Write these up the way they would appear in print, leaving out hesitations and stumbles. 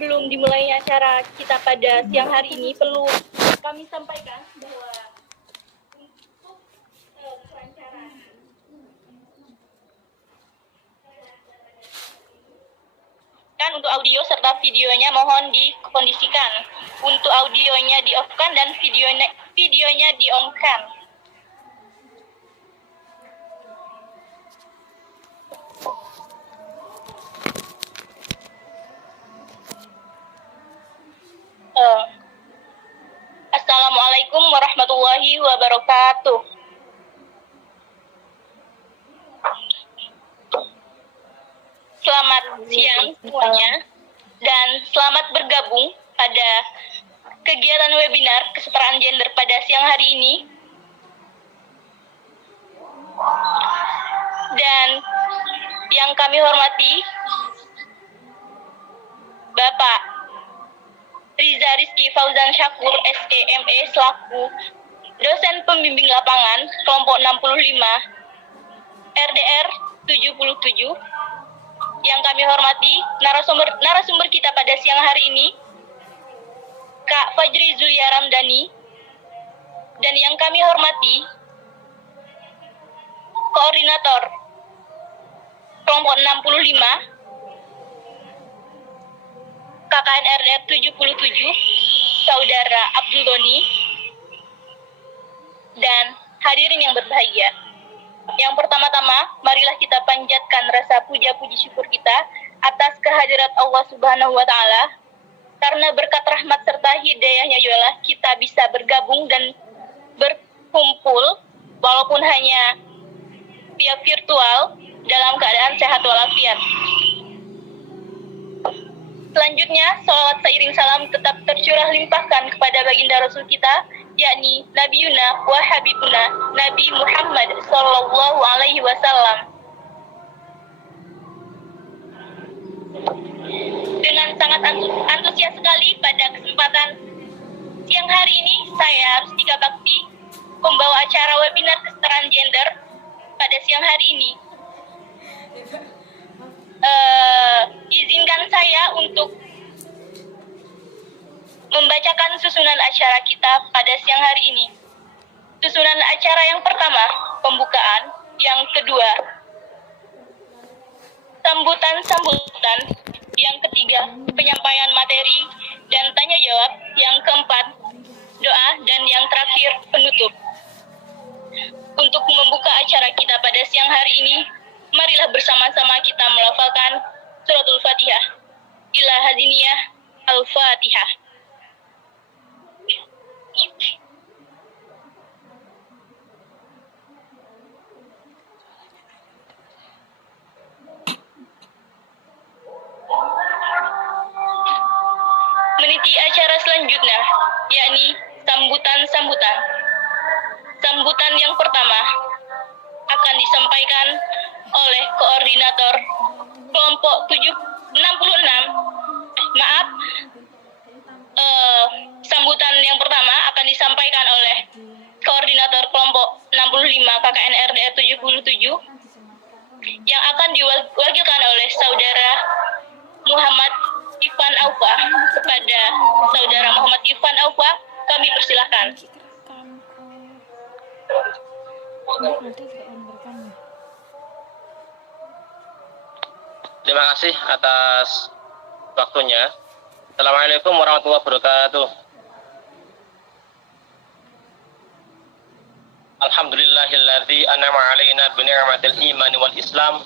sebelum dimulainya acara kita pada siang hari ini, perlu kami sampaikan bahwa untuk perancangan kan untuk audio serta videonya mohon dikondisikan. Untuk audionya di-off-kan dan videonya di-on-kan. Assalamualaikum warahmatullahi wabarakatuh. Selamat siang semuanya dan selamat bergabung pada kegiatan webinar kesetaraan gender pada siang hari ini. Dan yang kami hormati Bapak Riza Rizky Fauzan Syakur SEME selaku dosen pembimbing lapangan kelompok 65 RDR 77. Yang kami hormati narasumber kita pada siang hari ini Kak Fajri Zulia Ramdhani, dan yang kami hormati koordinator kelompok 65 KKN RDR 77 Saudara Abdul Doni, dan hadirin yang berbahagia. Yang pertama-tama, marilah kita panjatkan rasa puja-puji syukur kita atas kehadirat Allah Subhanahu wa Ta'ala, karena berkat rahmat serta hidayahnya jualah kita bisa bergabung dan berkumpul walaupun hanya via virtual dalam keadaan sehat walafiat. Selanjutnya, salawat seiring salam tetap tercurah limpahkan kepada baginda Rasul kita, yakni Nabi Yuna wa Habibuna Nabi Muhammad Sallallahu Alaihi Wasallam. Dengan sangat antusias sekali pada kesempatan siang hari ini, saya Rustika Bakti, pembawa acara webinar kesetaraan gender pada siang hari ini. Izinkan saya untuk membacakan susunan acara kita pada siang hari ini. Susunan acara yang pertama, pembukaan. Yang kedua, sambutan-sambutan. Yang ketiga, penyampaian materi dan tanya jawab. Yang keempat, doa. Dan yang terakhir, penutup. Untuk membuka acara kita pada siang hari ini, marilah bersama-sama kita melafalkan suratul Fatihah. Ila hadiniyah al-Fatihah. Meniti acara selanjutnya, yakni sambutan-sambutan. Sambutan yang pertama akan disampaikan oleh koordinator kelompok 66. Sambutan yang pertama akan disampaikan oleh koordinator kelompok 65 KKN RDR 77 yang akan diwakilkan oleh saudara Muhammad Ifan Aufa. Kepada saudara Muhammad Ifan Aufa, kami persilahkan. Terima kasih atas waktunya. Assalamualaikum warahmatullahi wabarakatuh. Alhamdulillahilladzi an'ama 'alaina bi ni'matil iman wal islam.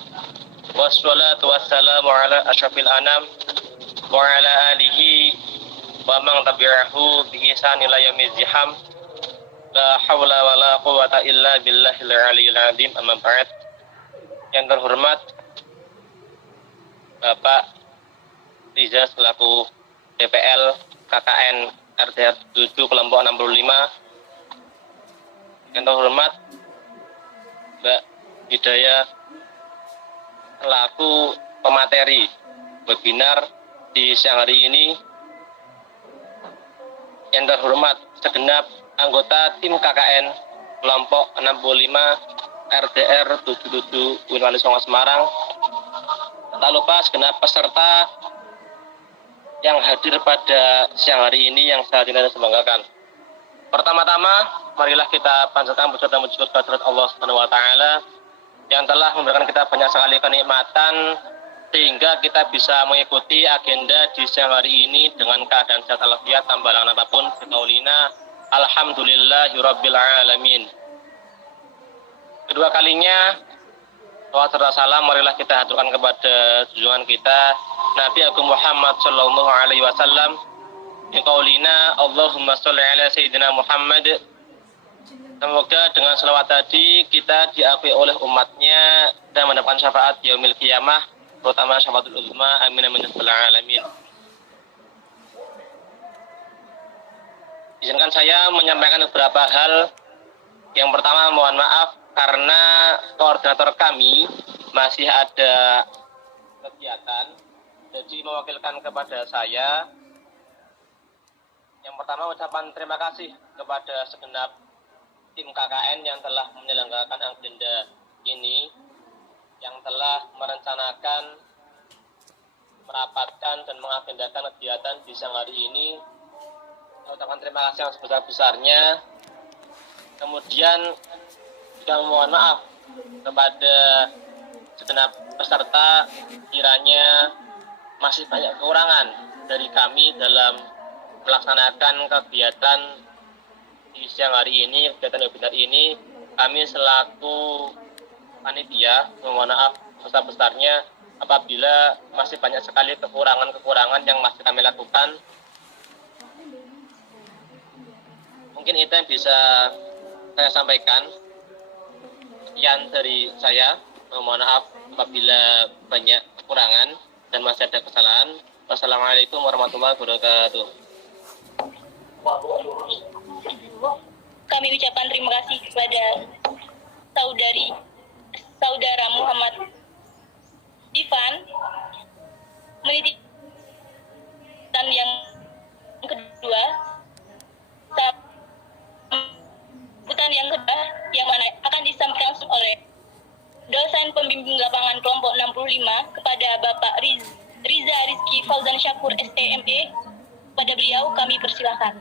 Wassalatu wassalamu ala asyrafil anam wa ala alihi wa man tabi'ahu bi ihsan ila yaumil ziham. La haula wala quwwata illa billahil aliyyil azim. Amma ba'd. Yang terhormat Bapak Riza selaku DPL KKN RDR 7 kelompok 65. Yang terhormat Mbak Hidayah selaku pemateri webinar di siang hari ini. Yang terhormat segenap anggota tim KKN kelompok 65 RDR 77 Unwali Songo Semarang. Tak lupa segenap peserta yang hadir pada siang hari ini yang saat ini saya banggakan. Pertama-tama, marilah kita panjatkan puja dan puji kehadirat Allah Subhanahu wa taala yang telah memberikan kita banyak sekali kenikmatan sehingga kita bisa mengikuti agenda di siang hari ini dengan keadaan sehat walafiat tanpa halangan apapun. Qaulina alhamdulillahirabbil alamin. Kedua kalinya, salawat serta salam marilah kita haturkan kepada junjungan kita Nabi Agung Muhammad sallallahu alaihi wasallam. Qaulina Allahumma sholli ala sayyidina Muhammad. Semoga dengan selawat tadi kita diakui oleh umatnya dan mendapatkan syafaat yaumil qiyamah, terutama syafaatul uzma. Amin amin ya rabbal alamin. Izinkan saya menyampaikan beberapa hal. Yang pertama, mohon maaf karena koordinator kami masih ada kegiatan, jadi mewakilkan kepada saya. Yang pertama, ucapan terima kasih kepada segenap tim KKN yang telah menyelenggarakan agenda ini, yang telah merencanakan, merapatkan, dan mengagendakan kegiatan di siang hari ini. Saya ucapkan terima kasih yang sebesar-besarnya. Kemudian juga mohon maaf kepada segenap peserta kiranya masih banyak kekurangan dari kami dalam melaksanakan kegiatan di siang hari ini, kegiatan webinar ini. Kami selaku panitia mohon maaf besar-besarnya apabila masih banyak sekali kekurangan-kekurangan yang masih kami lakukan. Mungkin itu yang bisa saya sampaikan. Sekian dari saya. Mohon maaf apabila banyak kekurangan dan masih ada kesalahan. Wassalamualaikum warahmatullahi wabarakatuh. Kami ucapkan terima kasih kepada saudara Muhammad Ivan, menitipkan yang kedua, sambutan yang kedua yang mana akan disampaikan langsung oleh dosen pembimbing lapangan kelompok 65 kepada Bapak Riza Rizky Fauzan Syakur STME. Pada beliau kami persilakan.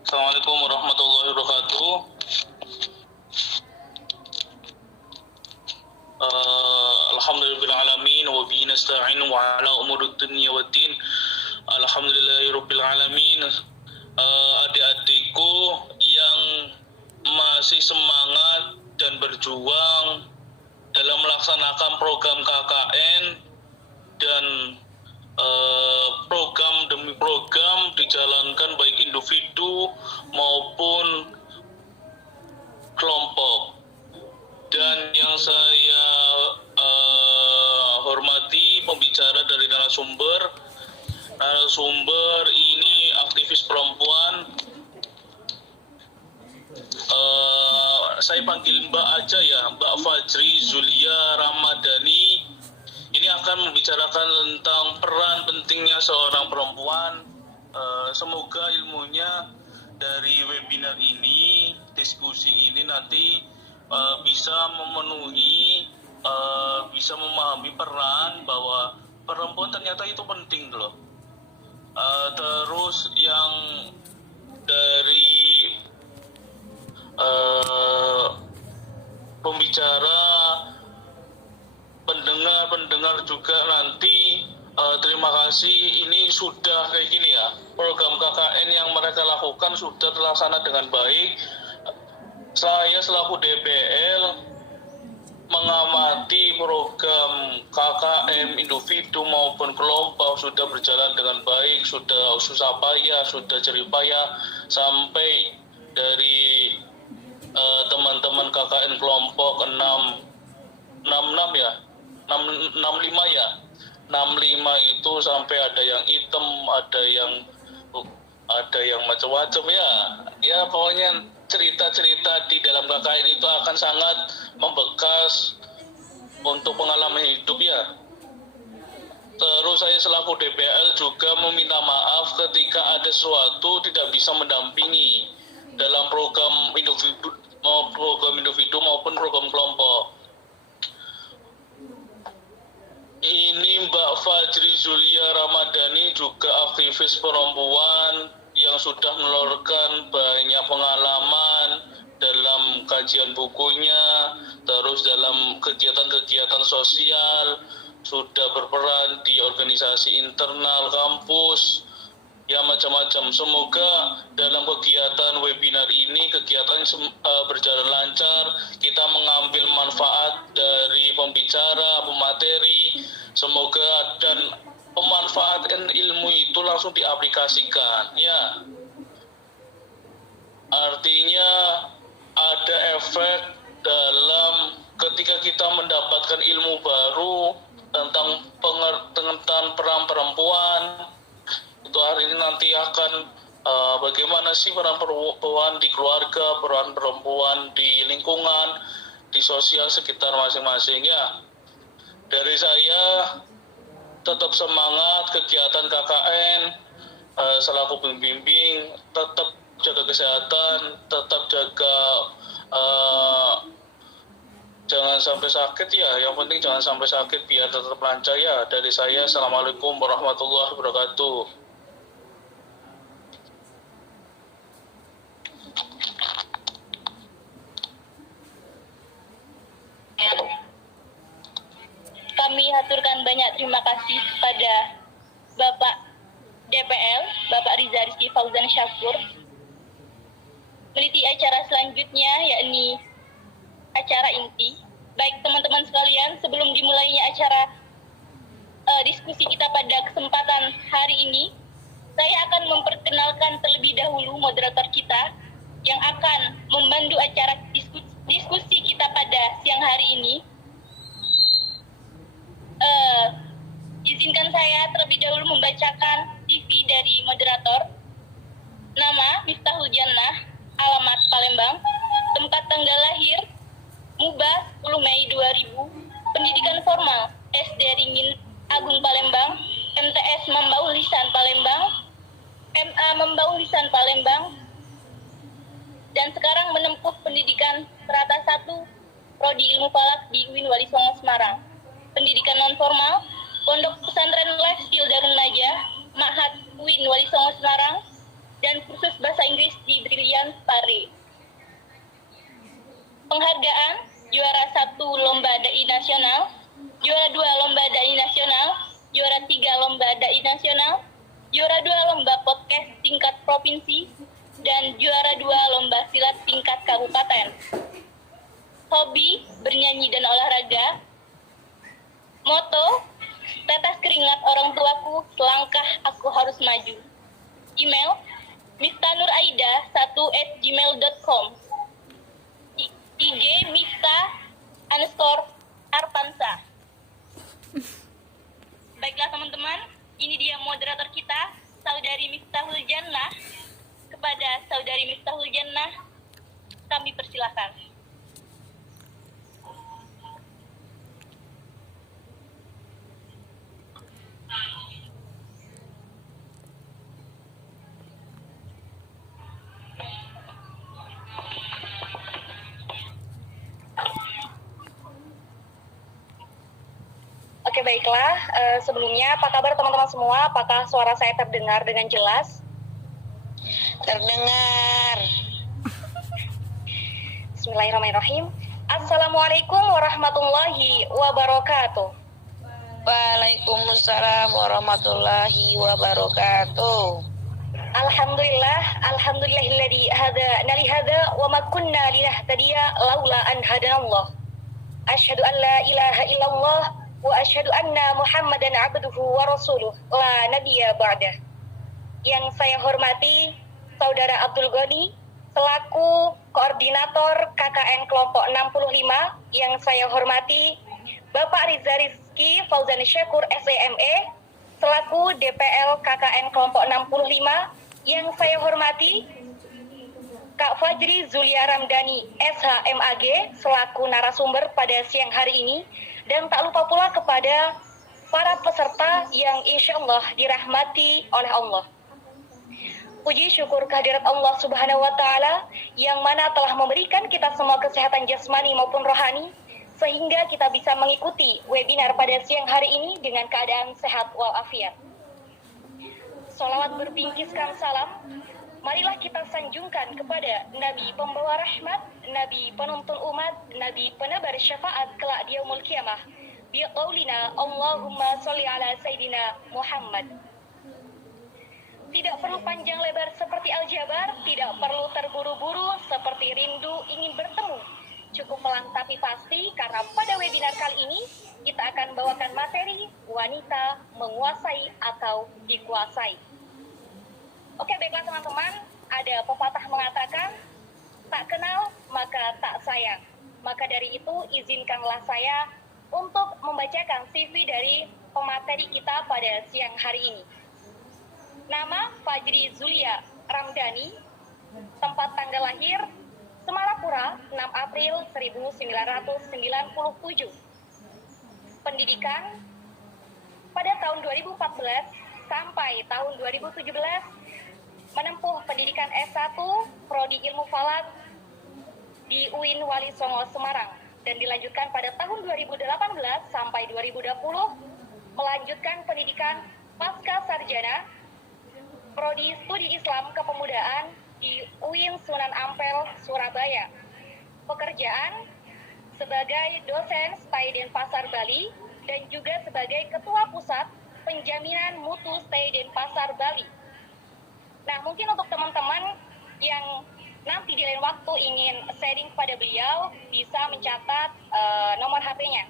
Assalamualaikum warahmatullahi wabarakatuh. Alhamdulillahirrahmanirrahim wa bihi nasta'in wa ala umurud dunya waddin. Alhamdulillahirabbil alamin. Adik-adikku yang masih semangat dan berjuang dalam melaksanakan program KKN dan program demi program dijalankan baik individu maupun kelompok. Dan yang saya hormati pembicara dari narasumber ini aktivis perempuan. Saya panggil Mbak aja ya, Mbak Fajri Zulia Ramadhani. Ini akan membicarakan tentang peran pentingnya seorang perempuan. Semoga ilmunya dari webinar ini, diskusi ini nanti bisa memenuhi, bisa memahami peran bahwa perempuan ternyata itu penting loh. Terus yang dari pembicara, pendengar juga nanti terima kasih. Ini sudah kayak gini ya, program KKN yang mereka lakukan sudah terlaksana dengan baik. Saya selaku DPL mengamati program KKM individu maupun kelompok sudah berjalan dengan baik, sudah susah payah, sudah jerih payah, sampai dari teman-teman KKN kelompok 65 ya, 65 ya, 65 itu sampai ada yang hitam, ada yang macam-macam ya pokoknya cerita-cerita di dalam KKN itu akan sangat membekas untuk pengalaman hidup ya. Terus saya selaku DPL juga meminta maaf ketika ada sesuatu tidak bisa mendampingi dalam program individu maupun program kelompok. Ini Mbak Fajri Zulia Ramadhani juga aktivis perempuan yang sudah menelurkan banyak pengalaman dalam kajian bukunya, terus dalam kegiatan-kegiatan sosial, sudah berperan di organisasi internal kampus, ya macam-macam. Semoga dalam kegiatan webinar ini kegiatan berjalan lancar, kita mengambil manfaat dari pembicara, pemateri, semoga dan pemanfaatan ilmu itu langsung diaplikasikan, ya. Artinya ada efek dalam ketika kita mendapatkan ilmu baru tentang peran perempuan. Itu hari ini nanti akan bagaimana sih peran perempuan di keluarga, peran perempuan di lingkungan, di sosial sekitar masing-masing, ya. Dari saya tetap semangat kegiatan KKN, selaku pembimbing, tetap jaga kesehatan, tetap jaga jangan sampai sakit, ya. Yang penting jangan sampai sakit biar tetap lancar, ya. Dari saya, Assalamualaikum warahmatullahi wabarakatuh. Kami haturkan banyak terima kasih kepada Bapak DPL, Bapak Riza Rizky Fauzan Syakur. Meniti acara selanjutnya, yakni acara inti. Baik teman-teman sekalian, sebelum dimulainya acara diskusi kita pada kesempatan hari ini, saya akan memperkenalkan terlebih dahulu moderator kita yang akan memandu acara diskusi kita pada siang hari ini. Izinkan saya terlebih dahulu membacakan CV dari moderator. Nama Miftahul Jannah, alamat Palembang, tempat tanggal lahir Mubah 10 Mei 2000, pendidikan formal SD Ringin Agung Palembang, MTS Membaul Lisan Palembang, MA Membaul Lisan Palembang, dan sekarang menempuh pendidikan serata 1 Prodi Ilmu Falak di UIN Wali Songo Semarang. Pendidikan non formal Pondok Pesantren Life Skill Darun Najah, Ma'had UIN Wali Songo Semarang, dan kursus bahasa Inggris di Brilliant Pare. Penghargaan juara 1 Lomba Dai Nasional, juara 2 Lomba Dai Nasional, juara 3 Lomba Dai Nasional, juara 2 Lomba Podcast tingkat provinsi, dan juara 2 Lomba Silat tingkat kabupaten. Hobi bernyanyi dan olahraga. Moto, tetes keringat orang tuaku, selangkah aku harus maju. Email, miftanuraida1@gmail.com. IG Mifta_Arpansa. Baiklah teman-teman, ini dia moderator kita, Saudari Miftahul Jannah. Kepada Saudari Miftahul Jannah, kami persilakan. Oke, baiklah. Sebelumnya, apa kabar teman-teman semua? Apakah suara saya terdengar dengan jelas? Terdengar. Bismillahirrahmanirrahim. Assalamualaikum warahmatullahi wabarakatuh. Waalaikumsalam warahmatullahi wabarakatuh. Alhamdulillahilladzi hadana li hadza wa ma kunna linahtadiya laula an hadanallah. Asyhadu an la ilaha illallah wa asyhadu anna Muhammadan abduhu wa rasuluh la nabiyya ba'dah. Yang saya hormati Saudara Abdul Ghani selaku koordinator KKN kelompok 65, yang saya hormati Bapak Riza Rizky Fauzan Syakur SEME selaku DPL KKN kelompok 65, yang saya hormati Kak Fajri Zulia Ramadhani SHMAG selaku narasumber pada siang hari ini, dan tak lupa pula kepada para peserta yang insya Allah dirahmati oleh Allah. Puji syukur kehadirat Allah Subhanahu wa Ta'ala yang mana telah memberikan kita semua kesehatan jasmani maupun rohani, sehingga kita bisa mengikuti webinar pada siang hari ini dengan keadaan sehat walafiat. Sholawat berbingkiskan salam, marilah kita sanjungkan kepada Nabi pembawa rahmat, Nabi penuntun umat, Nabi penebar syafaat kelak di yaumul qiyamah. Biqaulina Allahumma sholli ala Sayyidina Muhammad. Tidak perlu panjang lebar seperti Al-Jabar, tidak perlu terburu-buru seperti rindu ingin bertemu. Cukup pelan tapi pasti, karena pada webinar kali ini kita akan bawakan materi wanita menguasai atau dikuasai. Oke, baiklah teman-teman, ada pepatah mengatakan, tak kenal maka tak sayang. Maka dari itu izinkanlah saya untuk membacakan CV dari pemateri kita pada siang hari ini. Nama Fajri Zulia Ramdhani, tempat tanggal lahir Semarapura 6 April 1997. Pendidikan pada tahun 2014 sampai tahun 2017 menempuh pendidikan S1 Prodi Ilmu Falak di UIN Wali Songo Semarang dan dilanjutkan pada tahun 2018 sampai 2020 melanjutkan pendidikan pasca sarjana Prodi Studi Islam Kepemudaan di UIN Sunan Ampel, Surabaya. Pekerjaan sebagai dosen Stay Denpasar Bali dan juga sebagai Ketua Pusat Penjaminan Mutu Stay Denpasar Bali. Nah, mungkin untuk teman-teman yang nanti di lain waktu ingin sharing pada beliau, bisa mencatat nomor HP-nya,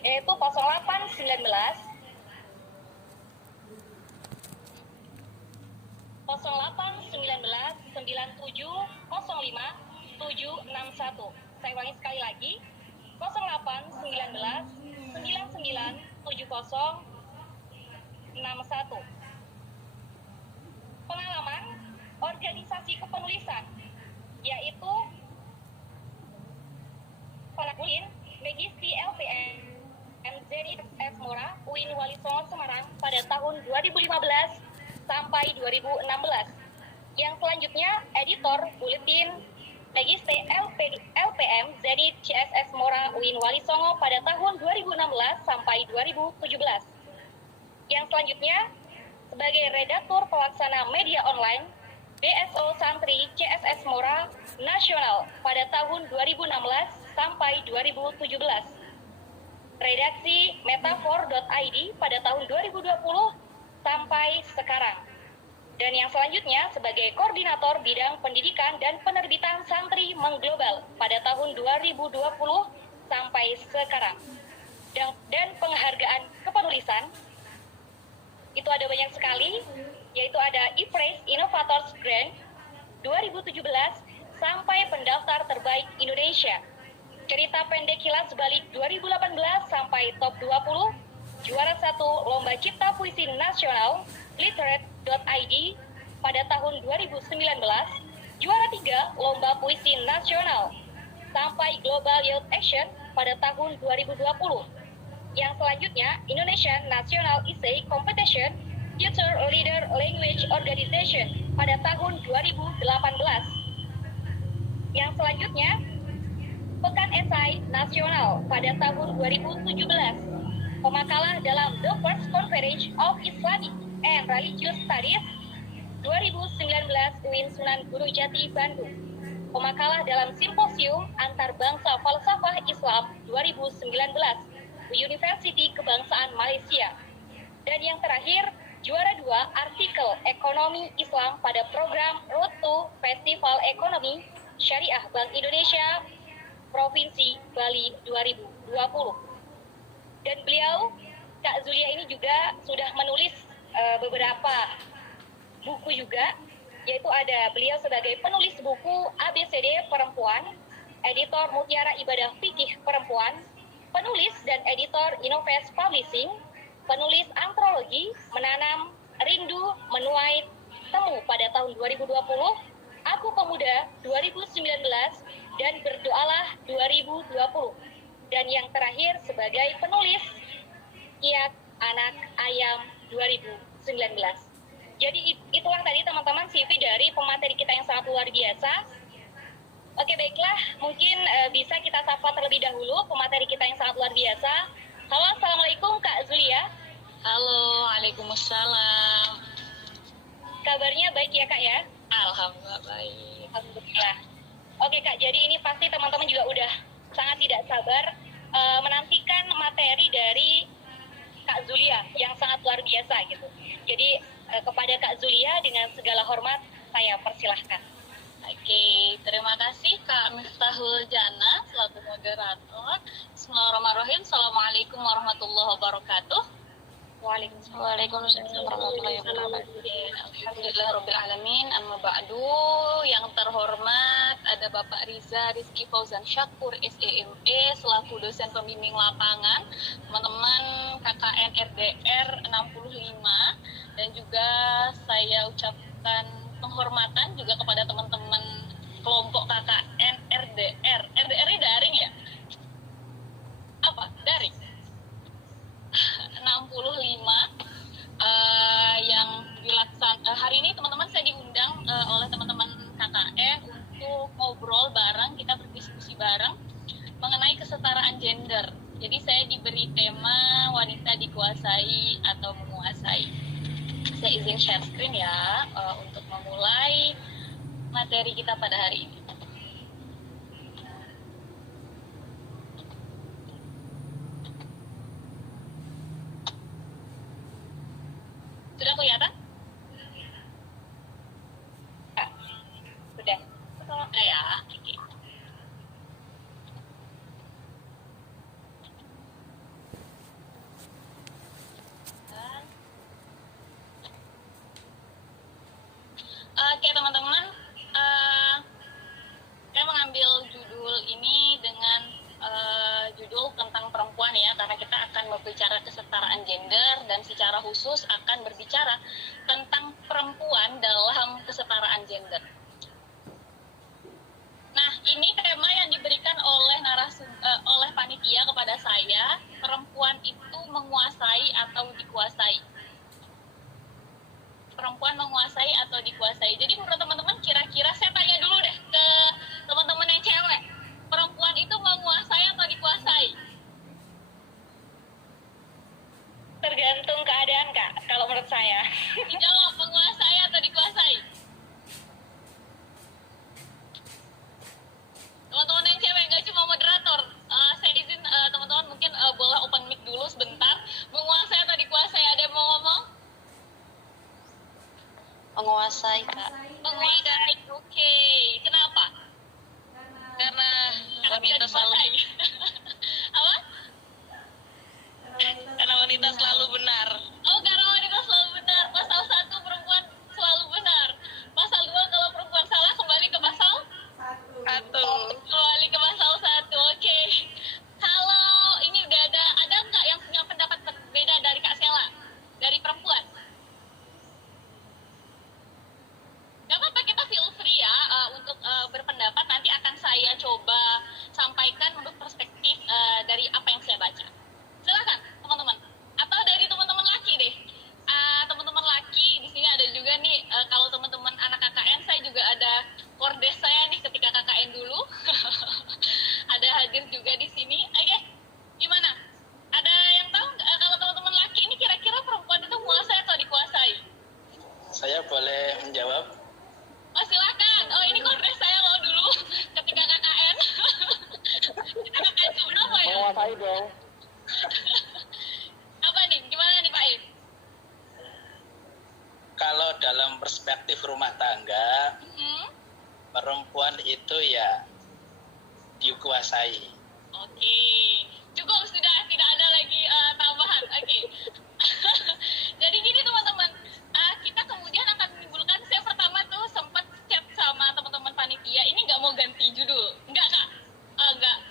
yaitu 0819 07199705 Saya ulangi sekali lagi, 0819997061. Pengalaman organisasi kepenulisan, yaitu Panakulin, Megisti LPM, MZS Mora, UIN Wali Songo Semarang pada tahun 2015 sampai 2016. Yang selanjutnya, editor Buletin Megiste LPM Zenit CSS Mora UIN Wali Songo pada tahun 2016 sampai 2017. Yang selanjutnya, sebagai redaktur pelaksana media online BSO Santri CSS Mora Nasional pada tahun 2016 sampai 2017. Redaksi metafor.id pada tahun 2020 sampai sekarang. Dan yang selanjutnya sebagai koordinator bidang pendidikan dan penerbitan Santri Mengglobal pada tahun 2020 sampai sekarang. Dan penghargaan kepenulisan itu ada banyak sekali, yaitu ada IPRES Innovators Grant 2017 sampai pendaftar terbaik Indonesia. Cerita pendek Kilas Balik 2018 sampai top 20, juara 1 Lomba Cipta Puisi Nasional Literate.id pada tahun 2019, juara 3 Lomba Puisi Nasional sampai Global Youth Action pada tahun 2020. Yang selanjutnya, Indonesian National Essay Competition Future Leader Language Organization pada tahun 2018. Yang selanjutnya, Pekan Esai Nasional pada tahun 2017. Pemakalah dalam The First Conference of Islamic and Religious Studies 2019 UIN Sunan Guru Jati Bandung. Pemakalah dalam Simposium Antarbangsa Falsafah Islam 2019 University Kebangsaan Malaysia. Dan yang terakhir, juara 2 artikel Ekonomi Islam pada program Road to Festival Ekonomi Syariah Bank Indonesia Provinsi Bali 2020. Dan beliau, Kak Zulia ini juga sudah menulis beberapa buku juga, yaitu ada beliau sebagai penulis buku ABCD Perempuan, editor Mutiara Ibadah Fikih Perempuan, penulis dan editor Innovest Publishing, penulis antologi Menanam, Rindu, Menuai, Temu pada tahun 2020, Aku Pemuda 2019, dan Berdoalah 2020. Dan yang terakhir sebagai penulis Anak Ayam 2019. Jadi itulah tadi teman-teman CV dari pemateri kita yang sangat luar biasa. Oke, baiklah, mungkin bisa kita sapa terlebih dahulu pemateri kita yang sangat luar biasa. Halo, Assalamualaikum Kak Zulia. Halo, Waalaikumsalam. Kabarnya baik ya Kak ya? Alhamdulillah baik. Alhamdulillah. Oke Kak, jadi ini pasti teman-teman juga udah sangat tidak sabar menantikan materi dari Kak Zulia yang sangat luar biasa gitu. Jadi kepada Kak Zulia dengan segala hormat saya persilahkan. Oke, terima kasih Kak Miftahul Jannah selaku moderator. Bismillahirrahmanirrahim. Assalamualaikum warahmatullahi wabarakatuh. Waalaikumsalam warahmatullahi wabarakatuh. Alhamdulillah alamin. Amma ba'du. Yang terhormat ada Bapak Riza Rizky Fauzan Syakur SEME selaku dosen pembimbing lapangan, teman-teman KKN RDR 65, dan juga saya ucapkan penghormatan juga kepada teman-teman kelompok KKN RDR. RDR-nya daring ya? Apa? Daring? 65 yang hari ini teman-teman saya diundang oleh teman-teman KKN untuk ngobrol bareng, kita berdiskusi bareng mengenai kesetaraan gender. Jadi saya diberi tema wanita dikuasai atau menguasai. Saya izin share screen ya untuk memulai materi kita pada hari ini. Sudah kelihatan? Sudah. Ya, oke. Oke teman-teman, saya mengambil judul ini dengan judul tentang perempuan ya, karena kita akan berbicara kesetaraan gender dan secara khusus akan berbicara tentang perempuan dalam kesetaraan gender. Nah, ini tema yang diberikan oleh oleh panitia kepada saya, perempuan itu menguasai atau dikuasai. Perempuan menguasai atau dikuasai. Jadi menurut teman-teman kira-kira saya tanya dulu deh ke teman-teman yang cewek. Perempuan itu menguasai atau dikuasai? Tergantung keadaan Kak, kalau menurut saya. Dijawab, menguasai atau dikuasai? Teman-teman yang cewek, gak cuma moderator. Saya izin teman-teman mungkin boleh open mic dulu sebentar. Menguasai atau dikuasai? Ada yang mau ngomong? Menguasai, Kak. Menguasai, oke. Kenapa? Karena Tidak dikuasai. Apa? karena wanita selalu benar. Oh, karena wanita selalu benar. Pasal 1 perempuan selalu benar. Pasal 2 kalau perempuan salah kembali ke pasal 1. Kembali ke pasal 1. Oke. Kalau ini udah ada nggak yang punya pendapat berbeda dari Kak Sela? Dari perempuan? Gak apa-apa, kita feel free ya untuk berpendapat. Nanti akan saya coba sampaikan menurut perspektif dari apa yang saya baca. Silakan teman-teman. Atau dari teman-teman laki deh. Teman-teman laki di sini ada juga nih. Kalau teman-teman anak KKN, saya juga ada kordes saya nih ketika KKN dulu. Ada hadir juga di sini. Oke, gimana? Ada yang tahu kalau teman-teman laki ini kira-kira perempuan itu menguasai atau dikuasai? Saya boleh menjawab? Oh silakan. Oh ini kongres saya loh dulu ketika KKN. Kita KKN berapa ya? Menguasai dong. Apa nih? Gimana nih Pak Im? Kalau dalam perspektif rumah tangga, perempuan itu ya dikuasai. Oke. Cukup sudah, tidak ada lagi tambahan. Oke. Jadi gini teman-teman, kita kemudian akan menimbulkan, saya pertama tuh sempat chat sama teman-teman panitia, ini nggak mau ganti judul, nggak Kak?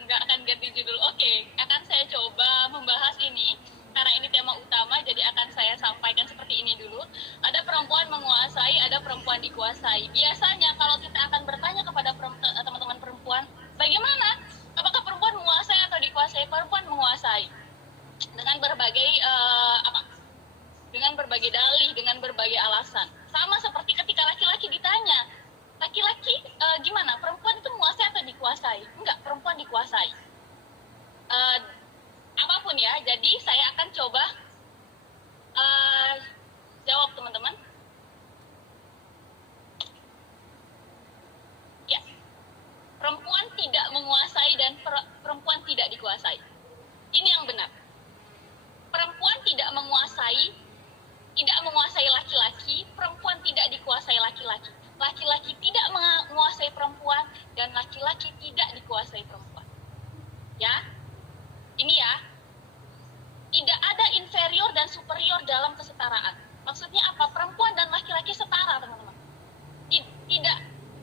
Nggak akan ganti judul. Oke, akan saya coba membahas ini karena ini tema utama, jadi akan saya sampaikan seperti ini dulu. Ada perempuan menguasai, ada perempuan dikuasai. Biasanya kalau kita akan bertanya kepada teman-teman perempuan, bagaimana? Apakah perempuan menguasai atau dikuasai? Perempuan menguasai dengan berbagai berbagai dalih, dengan berbagai alasan. Sama seperti ketika laki-laki ditanya, laki-laki gimana? Perempuan itu menguasai atau dikuasai? Enggak, perempuan dikuasai. Apapun ya, jadi saya akan coba jawab teman-teman. Ya, perempuan tidak menguasai dan perempuan tidak dikuasai. Ini yang benar. Perempuan tidak menguasai laki-laki, perempuan tidak dikuasai laki-laki. Laki-laki tidak menguasai perempuan dan laki-laki tidak dikuasai perempuan. Ya, ini ya. Tidak ada inferior dan superior dalam kesetaraan. Maksudnya apa? Perempuan dan laki-laki setara, teman-teman.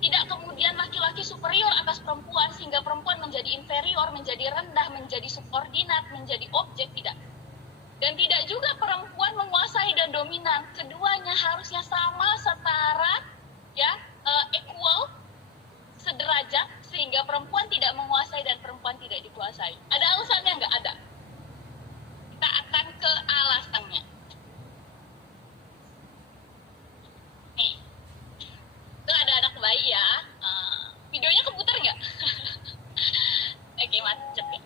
Tidak kemudian laki-laki superior atas perempuan sehingga perempuan menjadi inferior, menjadi rendah, menjadi subordinat, menjadi objek, tidak. Dan tidak juga perempuan menguasai dan dominan. Keduanya harusnya sama, setara, ya, equal, sederajat, sehingga perempuan tidak menguasai dan perempuan tidak dikuasai. Ada alasannya? Nggak ada. Kita akan ke alasannya. Nih, itu ada anak bayi ya. Videonya keputar nggak? Oke, macet nih.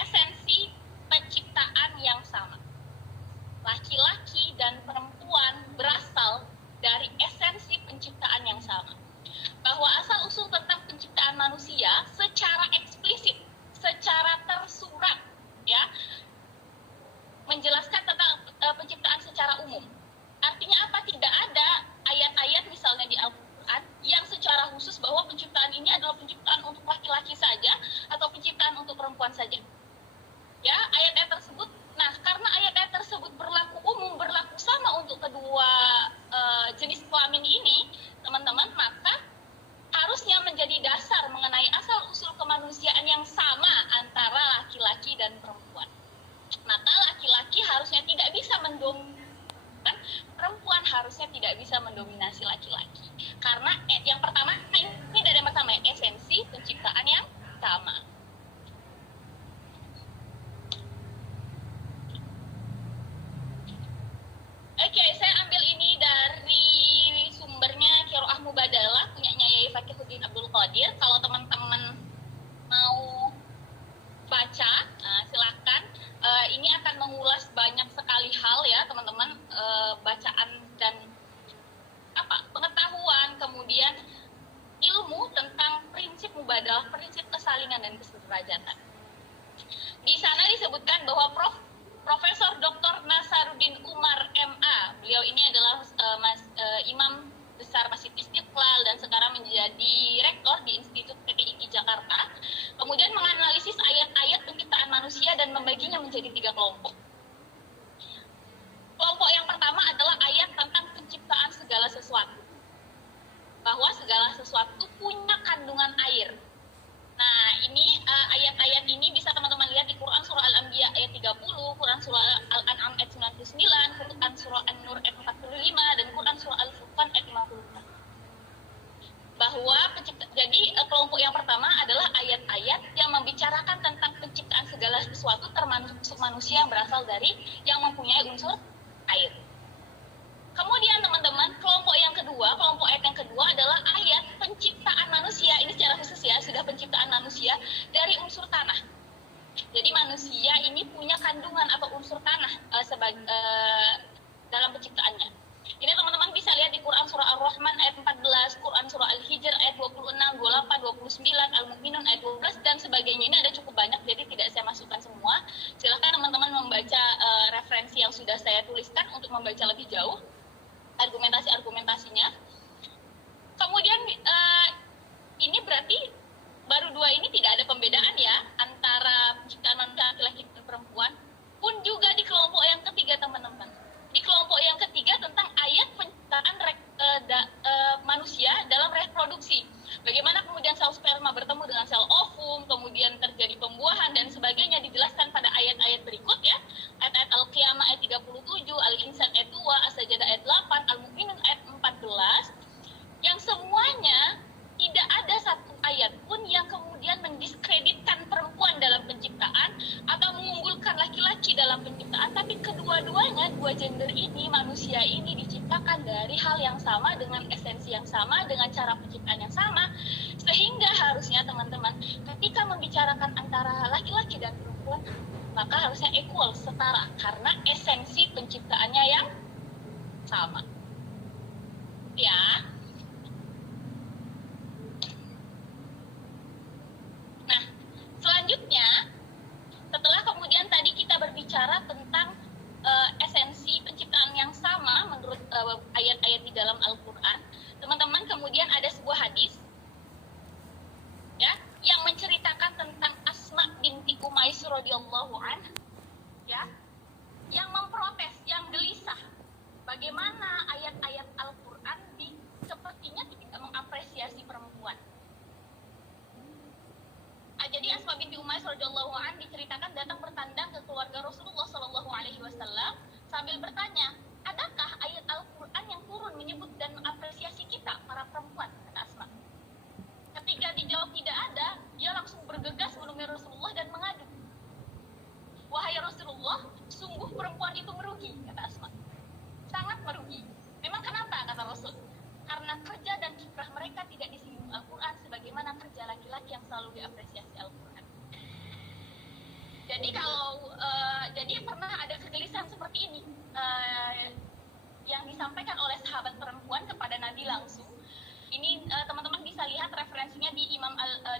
Esensi penciptaan yang sama. Laki-laki dan perempuan berasal dari esensi penciptaan yang sama. Bahwa asal-usul tentang penciptaan manusia secara eksplisit, secara tersurat, ya, menjelaskan tentang penciptaan secara umum. Artinya apa? Tidak ada ayat-ayat misalnya di Al-Quran yang secara khusus bahwa penciptaan ini adalah penciptaan untuk laki-laki saja atau penciptaan untuk perempuan saja. Ya, ayat-ayat tersebut, nah karena ayat-ayat tersebut berlaku umum, berlaku sama untuk kedua jenis kelamin ini, teman-teman, maka harusnya menjadi dasar mengenai asal-usul kemanusiaan yang sama antara laki-laki dan perempuan. Maka laki-laki harusnya tidak bisa mendominasi, perempuan harusnya tidak bisa mendominasi laki-laki. Karena yang pertama, ini dari yang pertama, esensi penciptaan yang sama. Oke, saya ambil ini dari sumbernya Qiraah Mubadalah, punyanya Yai Fakihuddin Abdul Qadir. Kalau teman-teman mau baca, silakan. Ini akan mengulas banyak sekali hal ya, teman-teman, bacaan dan pengetahuan, kemudian ilmu tentang prinsip mubadalah, prinsip kesalinan dan kesederajatan. Di sana disebutkan bahwa Profesor Dr. Nasaruddin Umar MA, beliau ini adalah Imam Besar Masjid Istiqlal dan sekarang menjadi rektor di Institut PPIQ Jakarta, kemudian menganalisis ayat-ayat penciptaan manusia dan membaginya menjadi 3 kelompok. Kelompok yang pertama adalah ayat tentang penciptaan segala sesuatu, bahwa segala sesuatu punya kandungan air. Nah, ini ayat-ayat ini bisa teman-teman lihat di Quran Surah Al-Anbiya ayat 30, Quran Surah Al-An'am ayat 99, Quran Surah An-Nur ayat 45, dan Quran Surah Al-Furqan ayat 54. Bahwa jadi kelompok yang pertama adalah ayat-ayat yang membicarakan tentang penciptaan segala sesuatu termasuk manusia yang berasal dari yang mempunyai unsur air. Kemudian teman-teman, kelompok ayat yang kedua adalah ayat penciptaan manusia. Ini secara khusus ya, sudah penciptaan manusia dari unsur tanah. Jadi manusia ini punya kandungan atau unsur tanah dalam penciptaannya. Ini teman-teman bisa lihat di Quran Surah Ar-Rahman ayat 14, Quran Surah Al-Hijr ayat 26, 28, 29, Al-Mu'minun ayat 12, dan sebagainya. Ini ada cukup banyak, jadi tidak saya masukkan semua. Silakan teman-teman membaca referensi yang sudah saya tuliskan untuk membaca lebih jauh argumentasi-argumentasinya. Kemudian ini berarti baru 2 ini tidak ada pembedaan ya antara penciptaan manusia laki-laki dan perempuan. Pun juga di kelompok yang ketiga, teman-teman. Di kelompok yang ketiga tentang ayat penciptaan manusia dalam reproduksi. Bagaimana kemudian sel sperma bertemu dengan sel ovum, kemudian terjadi pembuahan dan sebagainya, dijelaskan pada ayat-ayat berikut ya. Ayat-ayat Al-Qiyamah ayat 37, Al-Insan ayat 2, As-Sajdah ayat 8, Al-Mu'minun ayat 14, yang semuanya tidak ada satu ayat pun yang kemudian mendiskreditkan perempuan dalam penciptaan atau mengunggulkan laki-laki dalam penciptaan, tapi kedua dua-duanya, dua gender ini, manusia ini diciptakan dari hal yang sama, dengan esensi yang sama, dengan cara penciptaan yang sama, sehingga harusnya teman-teman ketika membicarakan antara laki-laki dan perempuan, maka harusnya equal, setara, karena esensi penciptaannya yang sama. Ya. Nah, selanjutnya, setelah kemudian tadi kita berbicara tentang esensi penciptaan yang sama menurut ayat-ayat di dalam Al-Quran, teman-teman, kemudian ada sebuah hadis ya yang menceritakan tentang Asma binti Umais radhiyallahu anha, ya, yang memprotes, yang gelisah bagaimana ayat-ayat Al-Quran sepertinya tidak mengapresiasi perempuan. Jadi Asma binti Umais radhiyallahu anha diceritakan datang bertandang ke keluarga Rasulullah Shallallahu Alaihi Wasallam sambil bertanya, adakah ayat Al-Quran yang turun menyebut dan mengapresiasi kita para perempuan? Kata Asma. Ketika dijawab tidak ada, dia langsung bergegas menemui Rasulullah dan mengadu. Wahai Rasulullah, sungguh perempuan itu merugi, kata Asma. Sangat merugi. Memang kenapa, kata Rasul? Karena kerja dan kiprah mereka tidak disinggung Al-Quran sebagaimana kerja laki-laki yang selalu diapresiasi Al-Quran. Jadi jadi pernah ada kegelisahan seperti ini yang disampaikan oleh sahabat perempuan kepada Nabi langsung. Ini teman-teman bisa lihat referensinya di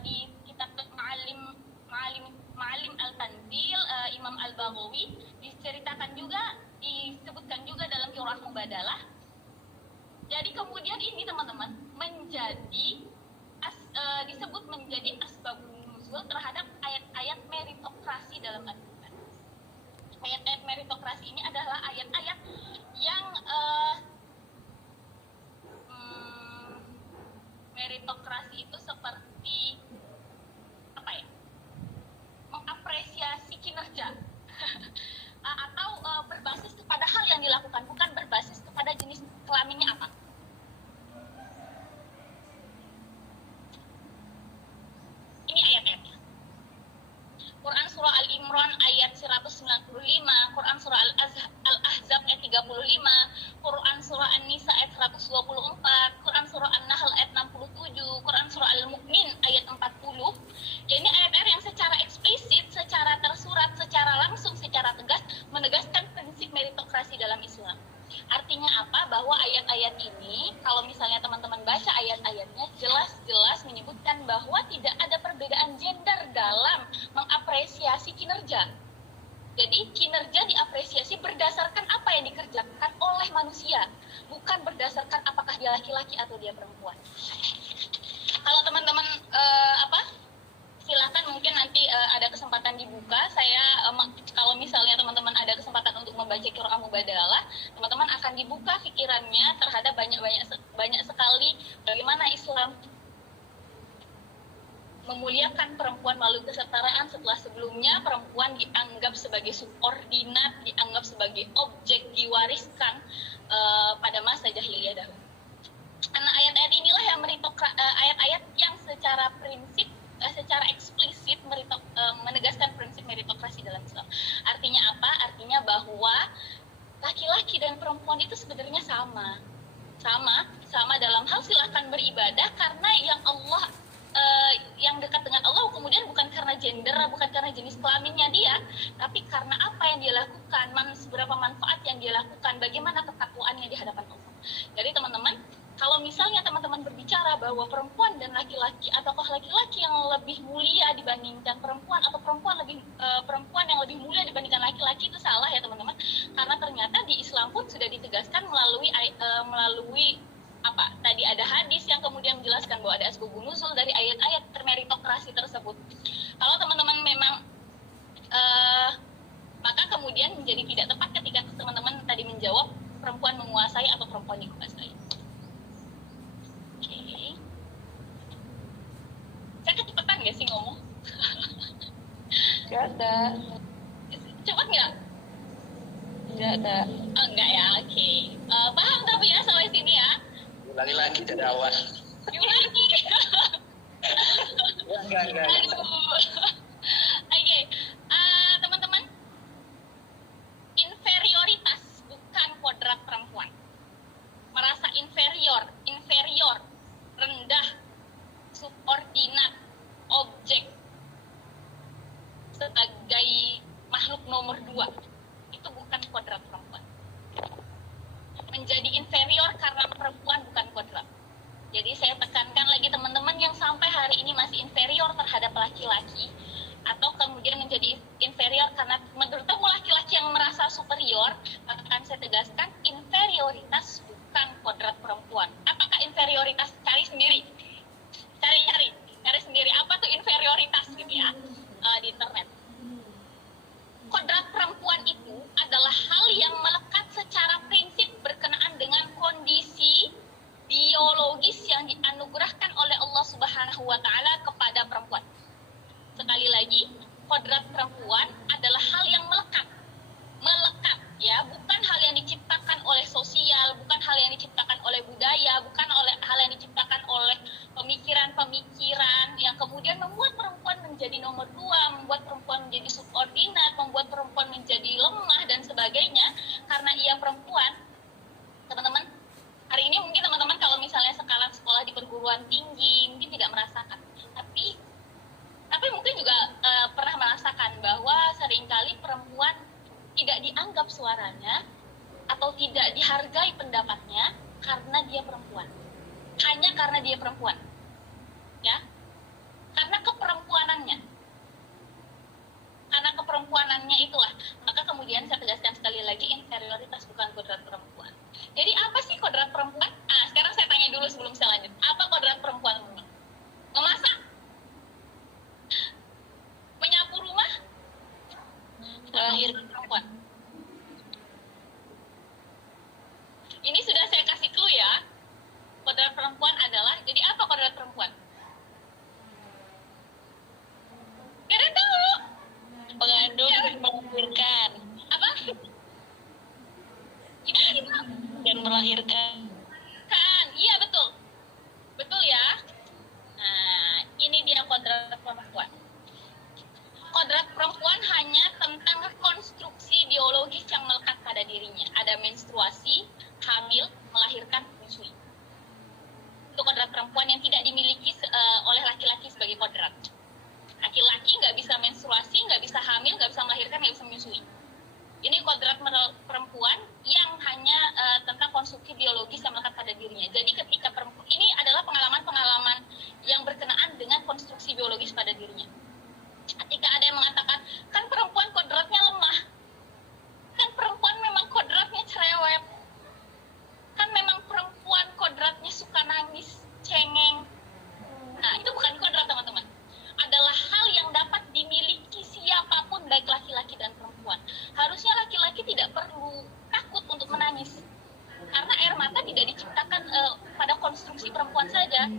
di kitab Ma'alim Al-Tanzil, Imam Al-Baghawi, disebutkan juga dalam Qur'an Mubadalah. Jadi kemudian ini teman-teman disebut menjadi asbabun nuzul terhadap ayat-ayat meritokrasi dalam Al-Quran. Ayat-ayat meritokrasi ini adalah ayat-ayat yang meritokrasi itu seperti apa ya? Mengapresiasi kinerja atau berbasis kepada hal yang dilakukan, bukan berbasis kepada jenis kelaminnya apa. Ini ayat-ayatnya. Quran surah Al-Imran ayat 195, Quran surah Al-Ahzab ayat 35, Quran surah An-Nisa ayat 124, Quran surah An-Nahl ayat 67, Quran surah Al-Mu'min ayat 40. Ya, ini ayat-ayat yang secara eksplisit, secara tersurat, secara langsung, secara tegas menegaskan prinsip meritokrasi dalam Islam. Artinya apa? Bahwa ayat-ayat ini, kalau misalnya teman-teman baca ayat-ayatnya, jelas-jelas menyebutkan bahwa tidak ada perbedaan gender dalam mengapresiasi kinerja. Jadi kinerja diapresiasi berdasarkan apa yang dikerjakan oleh manusia, bukan berdasarkan apakah dia laki-laki atau dia perempuan. Kalau teman-teman silakan mungkin nanti ada kesempatan dibuka. Saya kalau misalnya teman-teman ada kesempatan untuk membaca Qur'an Mubadalah, teman-teman akan dibuka pikirannya terhadap banyak sekali bagaimana Islam memuliakan perempuan melalui kesetaraan setelah sebelumnya perempuan dianggap sebagai subordinat, dianggap sebagai objek diwariskan pada masa jahiliyah dahulu. Karena ayat-ayat inilah yang ayat-ayat yang secara prinsip, secara eksplisit menegaskan prinsip meritokrasi dalam Islam. Artinya apa? Artinya bahwa laki-laki dan perempuan itu sebenarnya sama dalam hal silakan beribadah, karena yang dekat dengan Allah kemudian bukan karena gender, bukan karena jenis kelaminnya dia, tapi karena apa yang dia lakukan, seberapa manfaat yang dia lakukan, bagaimana ketakwaannya di hadapan Allah. Jadi teman-teman, kalau misalnya teman-teman berbicara bahwa perempuan dan laki-laki, ataukah laki-laki yang lebih mulia dibandingkan perempuan, atau perempuan yang lebih mulia dibandingkan laki-laki, itu salah ya teman-teman. Karena ternyata di Islam pun sudah ditegaskan melalui tadi ada hadis yang kemudian menjelaskan bahwa ada asbabun nuzul dari ayat-ayat meritokrasi tersebut. Kalau teman-teman memang maka kemudian menjadi tidak tepat ketika teman-teman tadi menjawab perempuan menguasai atau perempuan dikuasai. Saya kecepatan nggak sih ngomong? Gak ada. Cepat nggak? Gak ada. Oh, enggak ya, oke. Paham tapi ya sampai sini ya? Ulangi lagi dari awal. Ulangi. Enggak. Aduh. Oke. Teman-teman, inferiority laki-laki, atau kemudian menjadi inferior karena bertemu laki-laki yang merasa superior, akan saya tegaskan inferioritas bukan kodrat perempuan. Apakah inferioritas? Cari sendiri, cari sendiri apa tuh inferioritas gitu ya di internet. Kodrat perempuan itu adalah hal yang melekat secara prinsip berkenaan dengan kondisi biologis yang dianugerahkan oleh Allah Subhanahu wa taala kepada perempuan. Sekali lagi, kodrat perempuan adalah hal yang melekat ya, bukan hal yang diciptakan oleh sosial, bukan hal yang diciptakan oleh budaya, bukan hal yang diciptakan oleh pemikiran yang kemudian membuat perempuan menjadi nomor 2, membuat perempuan menjadi subordinat, membuat perempuan menjadi lemah dan sebagainya karena ia perempuan. Teman-teman, hari ini mungkin teman-teman kalau misalnya sekarang sekolah di perguruan tinggi mungkin tidak merasakan, tapi mungkin juga pernah merasakan bahwa seringkali perempuan tidak dianggap suaranya atau tidak dihargai pendapatnya karena dia perempuan. Hanya karena dia perempuan. Ya. Karena keperempuanannya. Karena keperempuanannya itulah. Maka kemudian saya tegaskan sekali lagi, inferioritas bukan kodrat perempuan. Jadi apa sih kodrat perempuan? Sekarang saya tanya dulu sebelum saya lanjut. Apa kodrat perempuan? Memasak? Menyapu rumah? Melahirkan perempuan. Ini sudah saya kasih clue ya. Kodrat perempuan adalah, jadi apa kodrat perempuan? Kira tahu? Mengandung dan melahirkan. Apa? Gimana? Dan melahirkan. Kan, iya betul. Betul ya. Nah, ini dia kodrat perempuan. Kodrat perempuan hanya tentang konstruksi biologis yang melekat pada dirinya. Ada menstruasi, hamil, melahirkan, menyusui. Itu kodrat perempuan yang tidak dimiliki oleh laki-laki sebagai kodrat. Laki-laki nggak bisa menstruasi, nggak bisa hamil, nggak bisa melahirkan, nggak bisa menyusui. Ini kodrat perempuan yang hanya tentang konstruksi biologis yang melekat pada dirinya. Jadi ketika perempuan, ini adalah pengalaman-pengalaman yang berkenaan dengan konstruksi biologis pada dirinya. Ketika ada yang mengatakan, kan perempuan kodratnya lemah, kan perempuan memang kodratnya cerewet, kan memang perempuan kodratnya suka nangis, cengeng. Nah, itu bukan kodrat, teman-teman. Adalah hal yang dapat dimiliki siapapun, baik laki-laki dan perempuan. Harusnya laki-laki tidak perlu takut untuk menangis, karena air mata tidak diciptakan pada konstruksi perempuan saja.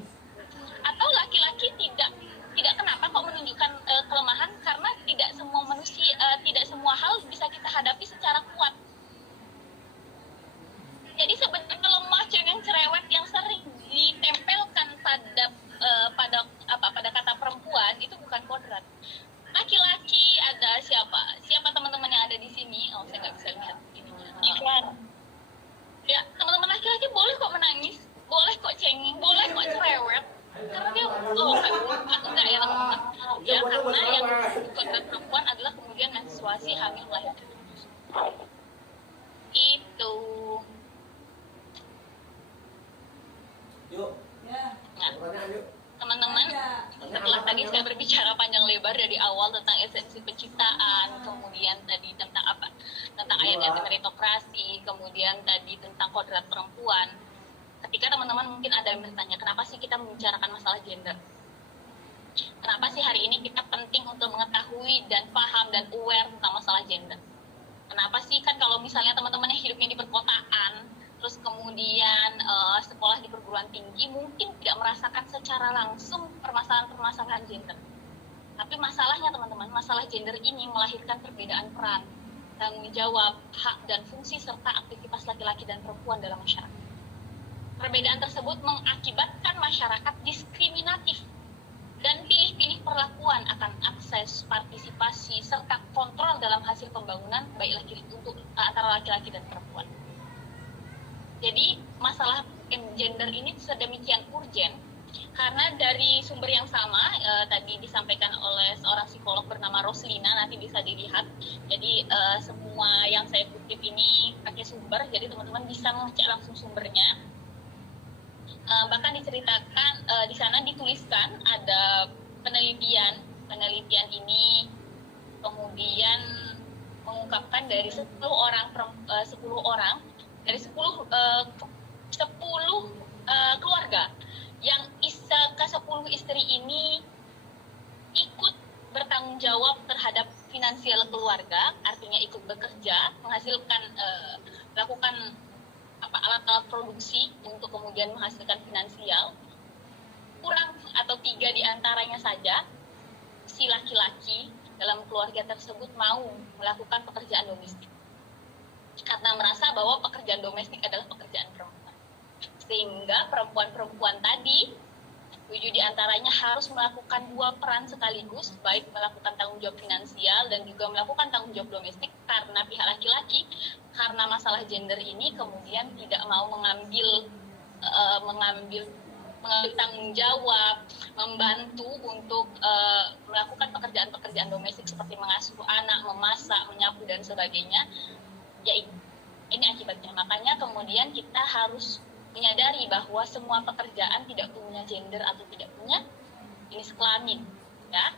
Atau laki-laki tidak kenapa kok menunjukkan kelemahan, karena tidak semua manusia, tidak semua hal bisa kita hadapi secara kuat. Jadi sebenarnya lemah, cengeng, cerewet yang sering ditempelkan pada kata perempuan itu bukan kodrat. Laki-laki ada siapa teman-teman yang ada di sini? Oh, saya nggak bisa lihat ininya. Iklan. Ya, teman-teman laki-laki boleh kok menangis, boleh kok cengeng, boleh kok cerewet. Karena dia enggak ya teman-teman. Ya, karena yang kodrat perempuan adalah kemudian menstruasi, hamil, melahirkan. Itu. Nah, teman-teman, setelah tadi saya berbicara panjang lebar dari awal tentang esensi penciptaan, kemudian tadi tentang apa? Tentang ayat-ayat meritokrasi, kemudian tadi tentang kodrat perempuan. Ketika teman-teman mungkin ada yang bertanya, kenapa sih kita membicarakan masalah gender? Kenapa sih hari ini kita penting untuk mengetahui dan paham dan aware tentang masalah gender? Kenapa sih, kan kalau misalnya teman-teman yang hidupnya di perkotaan, terus kemudian sekolah di perguruan tinggi, mungkin tidak merasakan secara langsung permasalahan-permasalahan gender. Tapi masalahnya teman-teman, masalah gender ini melahirkan perbedaan peran, tanggung jawab, hak dan fungsi serta aktivitas laki-laki dan perempuan dalam masyarakat. Perbedaan tersebut mengakibatkan masyarakat diskriminatif dan pilih-pilih perlakuan akan akses, partisipasi, serta kontrol dalam hasil pembangunan baik untuk antara laki-laki dan perempuan. Jadi masalah gender ini sedemikian urgen karena dari sumber yang sama tadi disampaikan oleh seorang psikolog bernama Roslina, nanti bisa dilihat. Jadi semua yang saya kutip ini pakai sumber, jadi teman-teman bisa mengecek langsung sumbernya. Bahkan diceritakan di sana dituliskan ada penelitian penelitian ini kemudian mengungkapkan dari 10 orang dari 10 keluarga yang ke-10 istri ini ikut bertanggung jawab terhadap finansial keluarga, artinya ikut bekerja, melakukan alat-alat produksi untuk kemudian menghasilkan finansial. Kurang atau 3 diantaranya saja si laki-laki dalam keluarga tersebut mau melakukan pekerjaan domestik karena merasa bahwa pekerjaan domestik adalah pekerjaan perempuan, sehingga perempuan-perempuan tadi 7 diantaranya harus melakukan 2 peran sekaligus, baik melakukan tanggung jawab finansial dan juga melakukan tanggung jawab domestik, karena pihak laki-laki karena masalah gender ini kemudian tidak mau mengambil tanggung jawab, membantu untuk melakukan pekerjaan-pekerjaan domestik seperti mengasuh anak, memasak, menyapu, dan sebagainya. Ya ini akibatnya. Makanya kemudian kita harus menyadari bahwa semua pekerjaan tidak punya gender atau tidak punya jenis kelamin. Ya.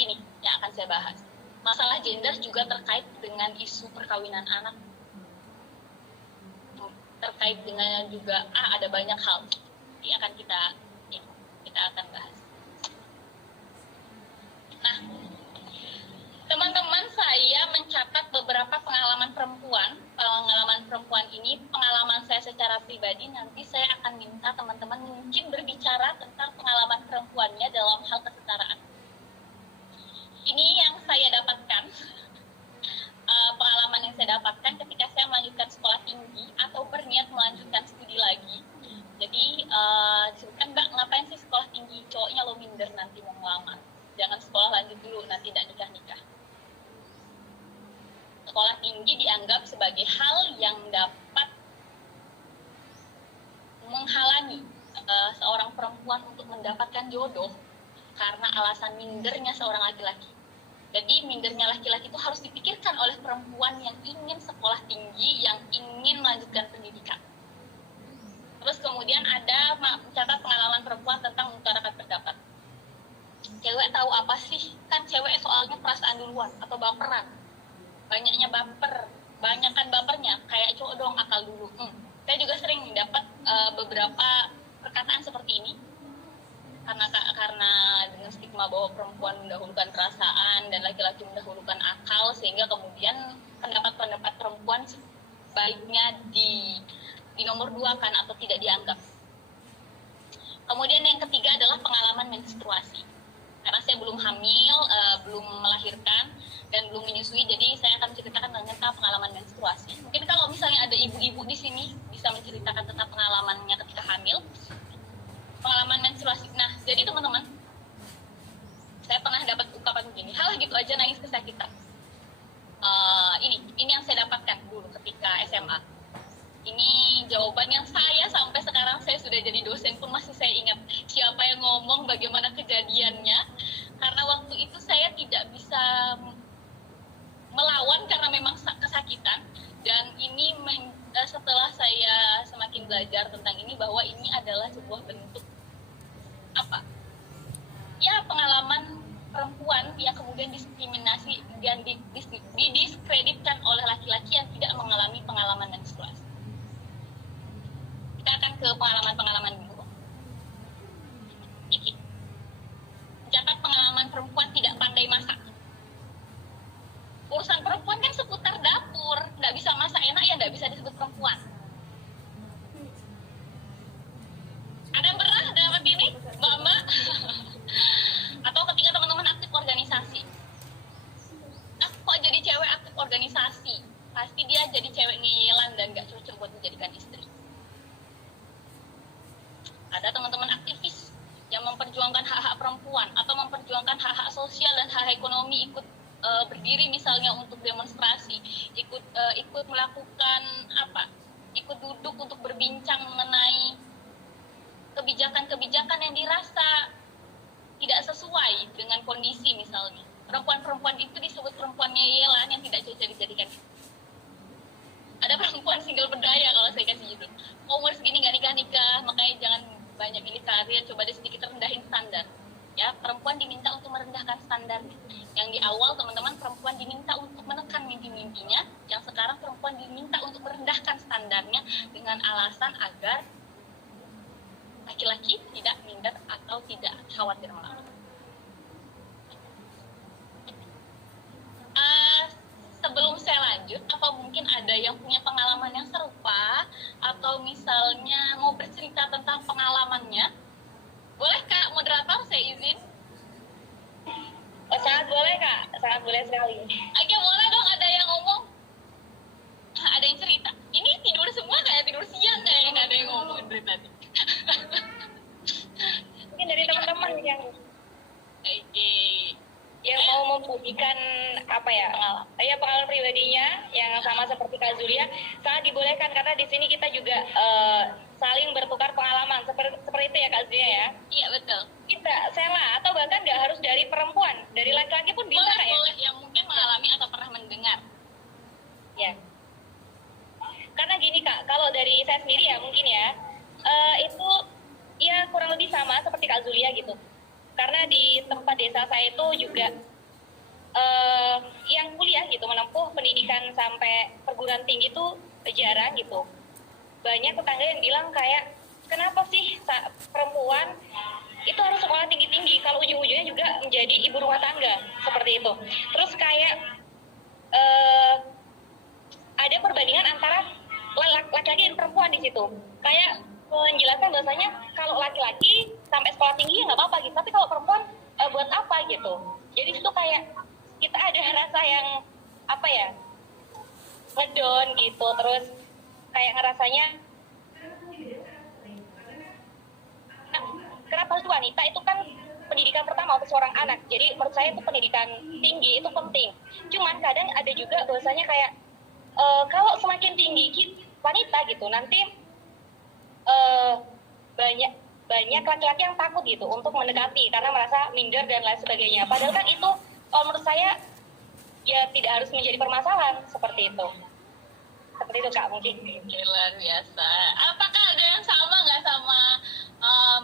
Ini yang akan saya bahas. Masalah gender juga terkait dengan isu perkawinan anak. Terkait dengan juga ada banyak hal yang akan kita akan bahas. Nah, teman-teman, saya mencatat beberapa pengalaman perempuan. Pengalaman perempuan ini pengalaman saya secara pribadi. Nanti saya akan minta teman-teman mungkin berbicara tentang pengalaman perempuannya dalam hal kesetaraan. Ini yang saya dapatkan. Pengalaman yang saya dapatkan ketika saya melanjutkan sekolah tinggi atau berniat melanjutkan studi lagi. Jadi disebutkan, Mbak, ngapain sih sekolah tinggi? Cowoknya lo minder nanti mau ngelamar. Jangan sekolah lanjut dulu, nanti tidak nikah-nikah. Sekolah tinggi dianggap sebagai hal yang dapat menghalangi seorang perempuan untuk mendapatkan jodoh karena alasan mindernya seorang laki-laki. Jadi mindernya laki-laki itu harus dipikirkan oleh perempuan yang ingin sekolah tinggi, yang ingin melanjutkan pendidikan. Terus kemudian ada mencatat pengalaman perempuan tentang mengutarakan pendapat. Cewek tahu apa sih? Kan cewek soalnya perasaan duluan atau baperan. Banyaknya baper, banyakan bapernya, kayak cowok dong akal dulu. Saya juga sering dapat beberapa perkataan seperti ini. Karena dengan stigma bahwa perempuan mendahulukan perasaan dan laki-laki mendahulukan akal, sehingga kemudian pendapat-pendapat perempuan sebaiknya dinomor duakan atau tidak dianggap. Kemudian yang ketiga adalah pengalaman menstruasi. Karena saya belum hamil, belum melahirkan, dan belum menyusui, jadi saya akan menceritakan tentang pengalaman menstruasi. Mungkin kalau misalnya ada ibu-ibu di sini bisa menceritakan tentang pengalamannya ketika hamil. Pengalaman menstruasi. Nah, jadi teman-teman, saya pernah dapat ungkapan begini, hal gitu aja nangis kesakitan. Ini yang saya dapatkan dulu ketika SMA. Ini jawaban yang saya sampai sekarang, saya sudah jadi dosen pun masih saya ingat siapa yang ngomong, bagaimana kejadiannya. Karena waktu itu saya tidak bisa melawan karena memang kesakitan. Dan ini setelah saya semakin belajar tentang ini, bahwa ini adalah sebuah bentuk pengalaman perempuan yang kemudian diskriminasi dan didiskreditkan oleh laki-laki yang tidak mengalami pengalaman menstruasi. Kita akan ke pengalaman-pengalaman dulu. Catat pengalaman perempuan tidak pandai masak. Urusan perempuan kan seputar dapur, nggak bisa masak enak ya nggak bisa disebut perempuan. Ada yang pernah dapat ini, Mbak? Atau ketika teman-teman aktif organisasi. Nah, kok jadi cewek aktif organisasi? Pasti dia jadi cewek ngeyelan dan nggak cocok buat dijadikan istri. Ada teman-teman aktivis yang memperjuangkan hak-hak perempuan atau memperjuangkan hak-hak sosial dan hak ekonomi, ikut berdiri misalnya untuk demonstrasi, ikut melakukan ikut duduk untuk berbincang mengenai kebijakan-kebijakan yang dirasa tidak sesuai dengan kondisi misalnya. Perempuan-perempuan itu disebut perempuan ngeyelan yang tidak cocok dijadikan istri. Ada perempuan single berdaya kalau saya kasih judul. Umur segini nggak nikah-nikah, makanya jangan banyak ini kalian coba deh sedikit rendahin standar. Ya, perempuan diminta untuk merendahkan standarnya. Yang di awal teman-teman perempuan diminta untuk menekan mimpi-mimpinya, yang sekarang perempuan diminta untuk merendahkan standarnya dengan alasan agar laki-laki tidak minder atau tidak khawatir melamar. Sebelum saya lanjut, apa mungkin ada yang punya pengalaman yang serupa atau misalnya mau bercerita tentang pengalamannya? Boleh Kak, moderator, saya izin. Sangat boleh Kak, sangat boleh sekali. Oke, boleh dong ada yang ngomong. Ada yang cerita. Ini tidur semua kayak tidur siang kayaknya nggak ada yang ngomong dari tadi. Mungkin dari teman-teman yang mau membagikan pengalaman pribadinya yang sama seperti Kak Zulia, sangat dibolehkan karena di sini kita juga saling bertukar pengalaman seperti itu ya Kak Zulia ya. Iya betul. Kita Sela atau bahkan nggak harus dari perempuan, dari laki-laki pun bisa Boleh, ya. boleh yang mungkin mengalami atau pernah mendengar. Ya. Karena gini Kak, kalau dari saya sendiri ya mungkin ya itu ya kurang lebih sama seperti Kak Zulia gitu. Karena di tempat desa saya itu juga yang kuliah gitu menempuh pendidikan sampai perguruan tinggi itu jarang gitu. Banyak tetangga yang bilang kayak kenapa sih perempuan itu harus sekolah tinggi-tinggi kalau ujung-ujungnya juga menjadi ibu rumah tangga seperti itu. Terus kayak ada perbandingan antara laki-laki dan perempuan di situ. Kayak menjelaskan bahasanya kalau laki-laki sampai sekolah tinggi ya nggak apa-apa gitu, tapi kalau perempuan buat apa gitu. Jadi itu kayak kita ada rasa yang ngedon gitu, terus kayak ngerasanya kenapa harus wanita, itu kan pendidikan pertama untuk seorang anak. Jadi menurut saya itu pendidikan tinggi itu penting. Cuman kadang ada juga bahasanya kayak kalau semakin tinggi wanita gitu nanti banyak laki-laki yang takut gitu untuk mendekati karena merasa minder dan lain sebagainya. Padahal kan itu menurut saya ya tidak harus menjadi permasalahan seperti itu. Seperti itu Kak mungkin. Luar biasa. Apakah ada yang sama nggak sama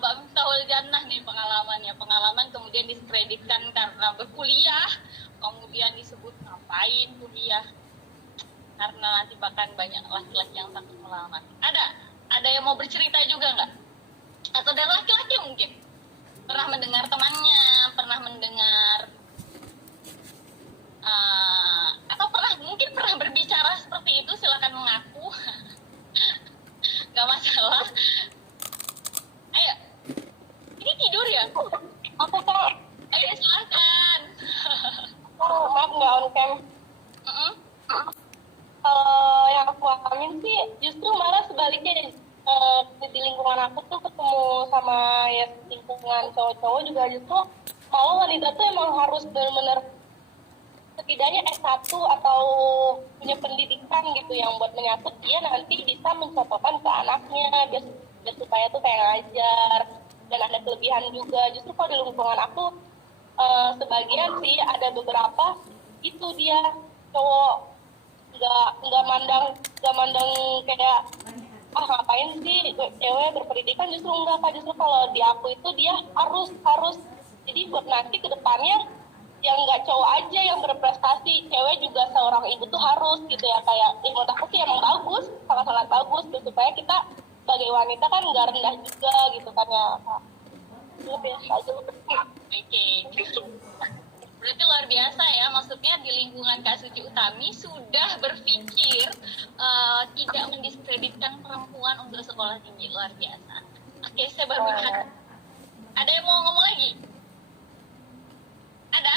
Mbak Miftahul Jannah nih pengalamannya? Pengalaman kemudian diskreditkan karena berkuliah, kemudian disebut ngapain kuliah? Karena nanti bahkan banyak laki-laki yang takut melamar. Ada yang mau bercerita juga nggak? Atau dari laki-laki mungkin? Pernah mendengar temannya, pernah mendengar atau mungkin pernah berbicara seperti itu, silakan mengaku. Gak masalah. Ayo, ini tidur ya? Aku Kak. Ayo silakan. Maaf nggak on cam. Yang aku alamin sih justru malah sebaliknya di lingkungan aku tuh ketemu sama ya lingkungan cowok-cowok juga justru malah wanita tuh emang harus benar-benar setidaknya S1 atau punya pendidikan gitu yang buat menyangkut dia nanti bisa mencontohkan ke anaknya biar supaya tuh kayak ngajar dan ada kelebihan juga. Justru kalau di lingkungan aku sebagian sih ada beberapa itu dia cowok nggak mandang kayak ngapain sih cewek berpendidikan, justru enggak Kak. Justru kalau di aku itu dia harus jadi buat nanti ke depannya yang nggak cowok aja yang berprestasi, cewek juga seorang ibu tuh harus gitu ya, kayak menurut aku sih emang bagus, sangat-sangat bagus gitu, supaya kita sebagai wanita kan nggak rendah juga gitu kan ya Kak. Biasa aja. Oke. Berarti luar biasa ya, maksudnya di lingkungan Kak Suci Utami sudah berpikir tidak mendiskreditkan perempuan untuk sekolah tinggi, luar biasa. Oke, saya baru berhati. Ada yang mau ngomong lagi? Ada?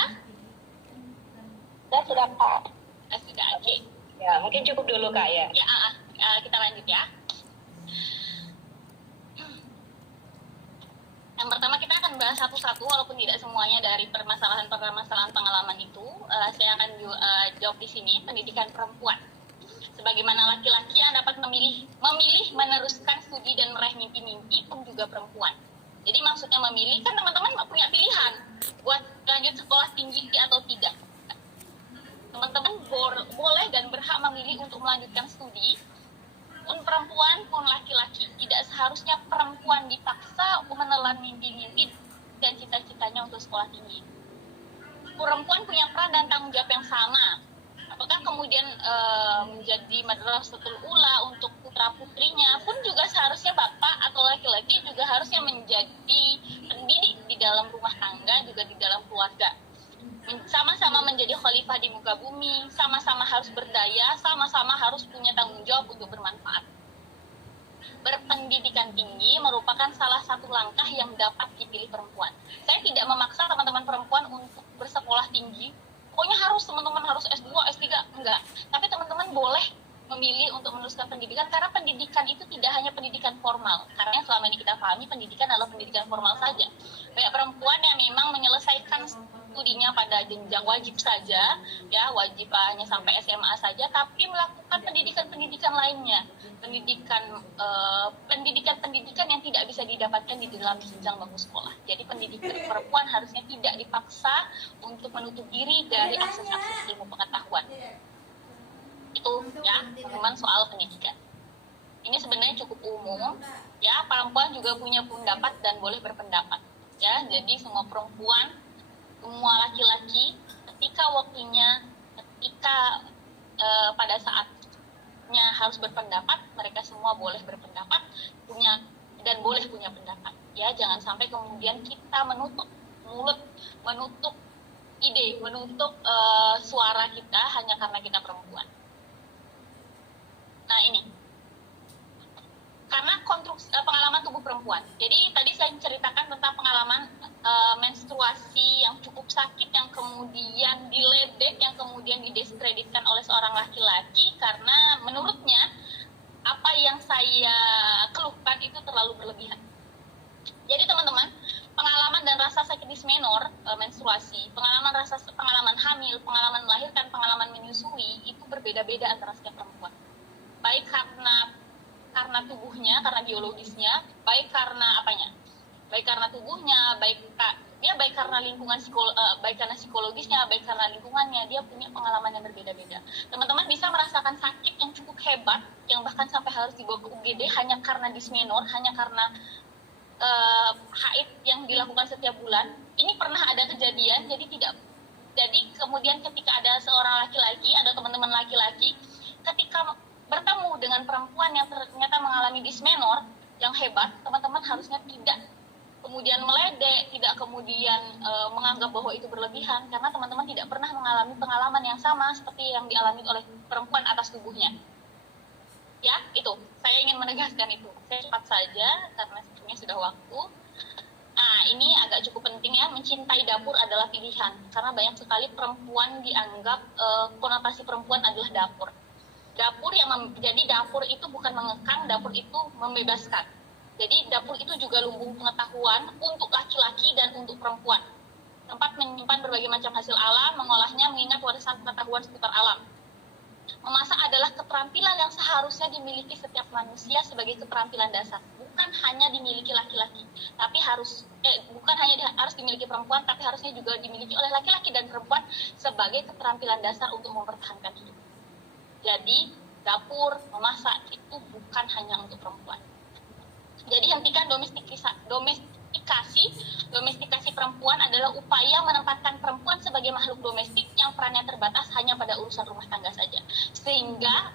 Sudah Kak. Sudah, oke. Ya mungkin cukup dulu Kak ya. Ya, kita lanjut ya. Yang pertama kita akan bahas satu-satu walaupun tidak semuanya dari permasalahan pengalaman itu. Saya akan jawab di sini, pendidikan perempuan. Sebagaimana laki-laki yang dapat memilih meneruskan studi dan meraih mimpi-mimpi pun juga perempuan. Jadi maksudnya memilih kan teman-teman punya pilihan buat lanjut sekolah tinggi atau tidak. Teman-teman boleh dan berhak memilih untuk melanjutkan studi pun perempuan pun laki-laki, tidak seharusnya perempuan dipaksa menelan mimpi-mimpi dan cita-citanya untuk sekolah tinggi. Perempuan punya peran dan tanggung jawab yang sama. Apakah kemudian menjadi madrasatul ula untuk putra-putrinya pun juga seharusnya bapak atau laki-laki juga harusnya menjadi pendidik di dalam rumah tangga, juga di dalam keluarga. Sama-sama menjadi khalifah di muka bumi, sama-sama harus berdaya, sama-sama harus punya tanggung jawab untuk bermanfaat. Berpendidikan tinggi merupakan salah satu langkah yang dapat dipilih perempuan. Saya tidak memaksa teman-teman perempuan untuk bersekolah tinggi. Pokoknya teman-teman harus S2, S3, enggak. Tapi teman-teman boleh memilih untuk meneruskan pendidikan, karena pendidikan itu tidak hanya pendidikan formal. Karena yang selama ini kita pahami pendidikan adalah pendidikan formal saja. Banyak perempuan yang memang menyelesaikan studinya pada jenjang wajib saja, ya wajib hanya sampai SMA saja, tapi melakukan pendidikan-pendidikan lainnya, pendidikan yang tidak bisa didapatkan di dalam jenjang bangku sekolah. Jadi pendidikan perempuan harusnya tidak dipaksa untuk menutup diri dari akses-akses ilmu pengetahuan. Itu ya teman-teman soal pendidikan. Ini sebenarnya cukup umum, ya perempuan juga punya pendapat dan boleh berpendapat, ya. Jadi semua perempuan, semua laki-laki, ketika waktunya, ketika pada saatnya harus berpendapat, mereka semua boleh berpendapat, dan boleh punya pendapat. Ya, jangan sampai kemudian kita menutup mulut, menutup ide, menutup suara kita hanya karena kita perempuan. Nah ini, karena pengalaman tubuh perempuan. Jadi tadi saya menceritakan tentang pengalaman menstruasi yang cukup sakit, yang kemudian diledek, yang kemudian didiskreditkan oleh seorang laki-laki karena menurutnya apa yang saya keluhkan itu terlalu berlebihan. Jadi teman-teman, pengalaman dan rasa sakit dismenor, menstruasi, pengalaman hamil, pengalaman melahirkan, pengalaman menyusui itu berbeda-beda antara setiap perempuan. Baik karena tubuhnya, karena biologisnya, baik karena apanya? Baik karena tubuhnya, baik karena baik karena psikologisnya, baik karena lingkungannya, dia punya pengalaman yang berbeda-beda. Teman-teman bisa merasakan sakit yang cukup hebat, yang bahkan sampai harus dibawa ke UGD hanya karena dismenor, hanya karena haid yang dilakukan setiap bulan. Ini pernah ada kejadian, jadi kemudian ketika ada seorang laki-laki, ada teman-teman laki-laki, ketika bertemu dengan perempuan yang ternyata mengalami dismenor yang hebat, teman-teman harusnya tidak kemudian meledek, tidak kemudian menganggap bahwa itu berlebihan, karena teman-teman tidak pernah mengalami pengalaman yang sama seperti yang dialami oleh perempuan atas tubuhnya. Ya, itu. Saya ingin menegaskan itu. Saya cepat saja, karena sebenarnya sudah waktu. Nah, ini agak cukup penting ya, mencintai dapur adalah pilihan. Karena banyak sekali perempuan dianggap, konotasi perempuan adalah dapur. Jadi dapur itu bukan mengekang, dapur itu membebaskan. Jadi dapur itu juga lumbung pengetahuan untuk laki-laki dan untuk perempuan. Tempat menyimpan berbagai macam hasil alam, mengolahnya mengingat warisan pengetahuan seputar alam. Memasak adalah keterampilan yang seharusnya dimiliki setiap manusia sebagai keterampilan dasar. Bukan hanya dimiliki laki-laki, tapi harus dimiliki perempuan, tapi harusnya juga dimiliki oleh laki-laki dan perempuan sebagai keterampilan dasar untuk mempertahankan hidup. Jadi dapur, memasak itu bukan hanya untuk perempuan. Jadi hentikan domestikasi perempuan adalah upaya menempatkan perempuan sebagai makhluk domestik yang perannya terbatas hanya pada urusan rumah tangga saja. Sehingga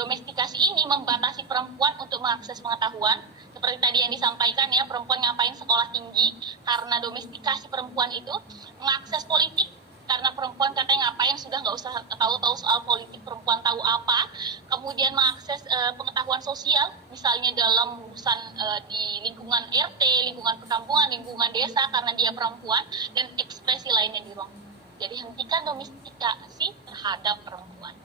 domestikasi ini membatasi perempuan untuk mengakses pengetahuan. Seperti tadi yang disampaikan ya, perempuan ngapain sekolah tinggi, karena domestikasi perempuan itu mengakses politik. Karena perempuan katanya ngapain, sudah nggak usah tahu soal politik, perempuan tahu apa. Kemudian mengakses pengetahuan sosial, misalnya dalam urusan di lingkungan RT, lingkungan perkampungan, lingkungan desa, karena dia perempuan, dan ekspresi lainnya di ruang. Jadi hentikan domestikasi terhadap perempuan.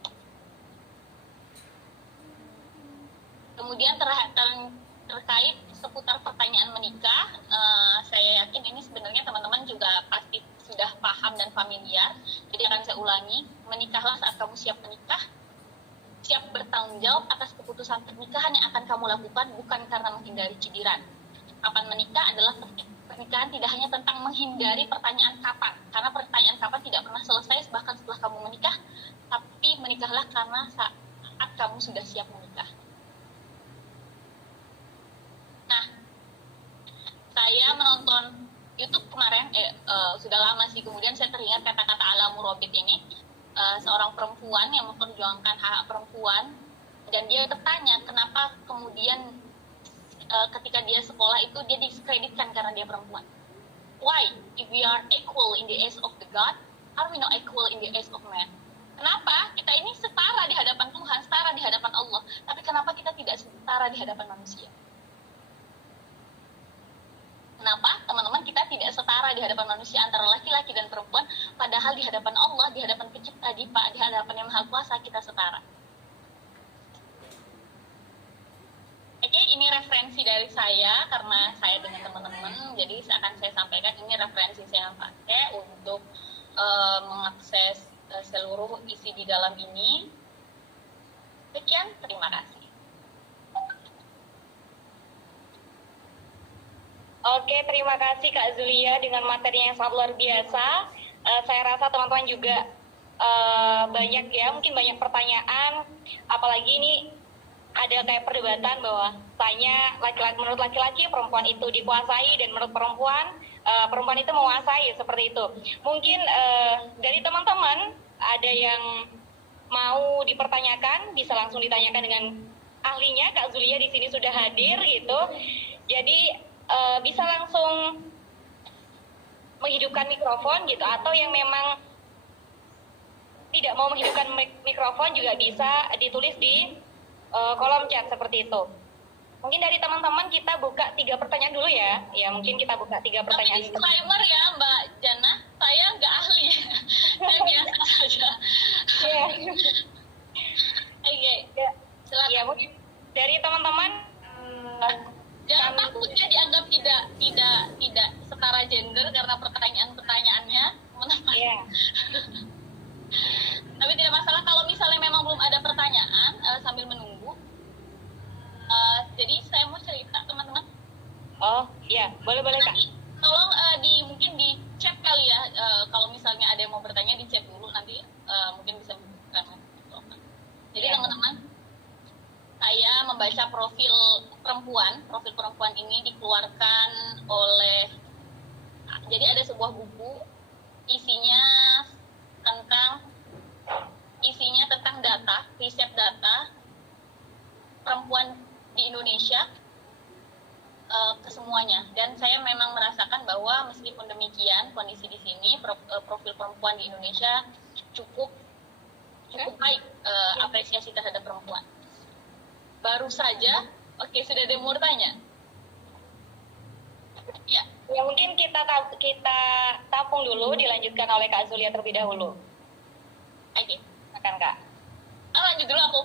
Kemudian terkait seputar pertanyaan menikah, saya yakin ini sebenarnya teman-teman juga pasti sudah paham dan familiar. Jadi akan saya ulangi, menikahlah saat kamu siap menikah, siap bertanggung jawab atas keputusan pernikahan yang akan kamu lakukan, bukan karena menghindari cibiran. Kapan menikah adalah pernikahan tidak hanya tentang menghindari pertanyaan kapan, karena pertanyaan kapan tidak pernah selesai bahkan setelah kamu menikah, tapi menikahlah karena saat kamu sudah siap menikah. saya menonton YouTube kemarin, sudah lama sih, kemudian saya teringat kata-kata Ala Murabit ini, seorang perempuan yang memperjuangkan hak perempuan, dan dia bertanya kenapa kemudian ketika dia sekolah itu dia diskreditkan karena dia perempuan. Why? If we are equal in the eyes of the God, are we not equal in the eyes of man? Kenapa kita ini setara di hadapan Tuhan, setara di hadapan Allah, tapi kenapa kita tidak setara di hadapan manusia? Kenapa teman-teman kita tidak setara di hadapan manusia antara laki-laki dan perempuan, padahal di hadapan Allah, di hadapan pencipta, di hadapan yang maha kuasa kita setara. Oke, ini referensi dari saya karena saya dengan teman-teman, jadi akan saya sampaikan ini referensi saya yang pakai untuk mengakses seluruh isi di dalam ini. Sekian, terima kasih. Oke, terima kasih Kak Zulia dengan materi yang sangat luar biasa. Saya rasa teman-teman juga banyak ya, mungkin banyak pertanyaan, apalagi ini ada kayak perdebatan bahwa tanya menurut laki-laki perempuan itu dikuasai, dan menurut perempuan perempuan itu menguasai, seperti itu. Mungkin dari teman-teman ada yang mau dipertanyakan, bisa langsung ditanyakan dengan ahlinya. Kak Zulia di sini sudah hadir gitu, jadi bisa langsung menghidupkan mikrofon gitu, atau yang memang tidak mau menghidupkan mikrofon juga bisa ditulis di kolom chat seperti itu. Mungkin dari teman-teman kita buka 3 pertanyaan dulu ya. Ya, mungkin kita buka 3 pertanyaan. Tapi disclaimer ya Mbak Jana, saya nggak ahli. Saya biasa saja. Iya. Oke, silakan. Ya, mungkin dari teman-teman Jangan takut ya dianggap tidak setara gender karena pertanyaannya, teman-teman. Iya. Tapi tidak masalah kalau misalnya memang belum ada pertanyaan sambil menunggu. Jadi saya mau cerita, teman-teman. Oh, iya, boleh Kak. Nanti tolong mungkin di chat kali ya, kalau misalnya ada yang mau bertanya di chat dulu, nanti mungkin bisa buka. Jadi Ya. teman-teman, saya membaca profil perempuan ini dikeluarkan oleh, jadi ada sebuah buku isinya tentang data, riset data perempuan di Indonesia ke semuanya, dan saya memang merasakan bahwa meskipun demikian kondisi di sini profil perempuan di Indonesia cukup baik, apresiasi terhadap perempuan. Baru saja, sudah ada yang mau tanya? Ya. Ya, mungkin kita tampung dulu, dilanjutkan oleh Kak Zulia terlebih dahulu. Oke. Silakan Kak. Lanjut dulu aku.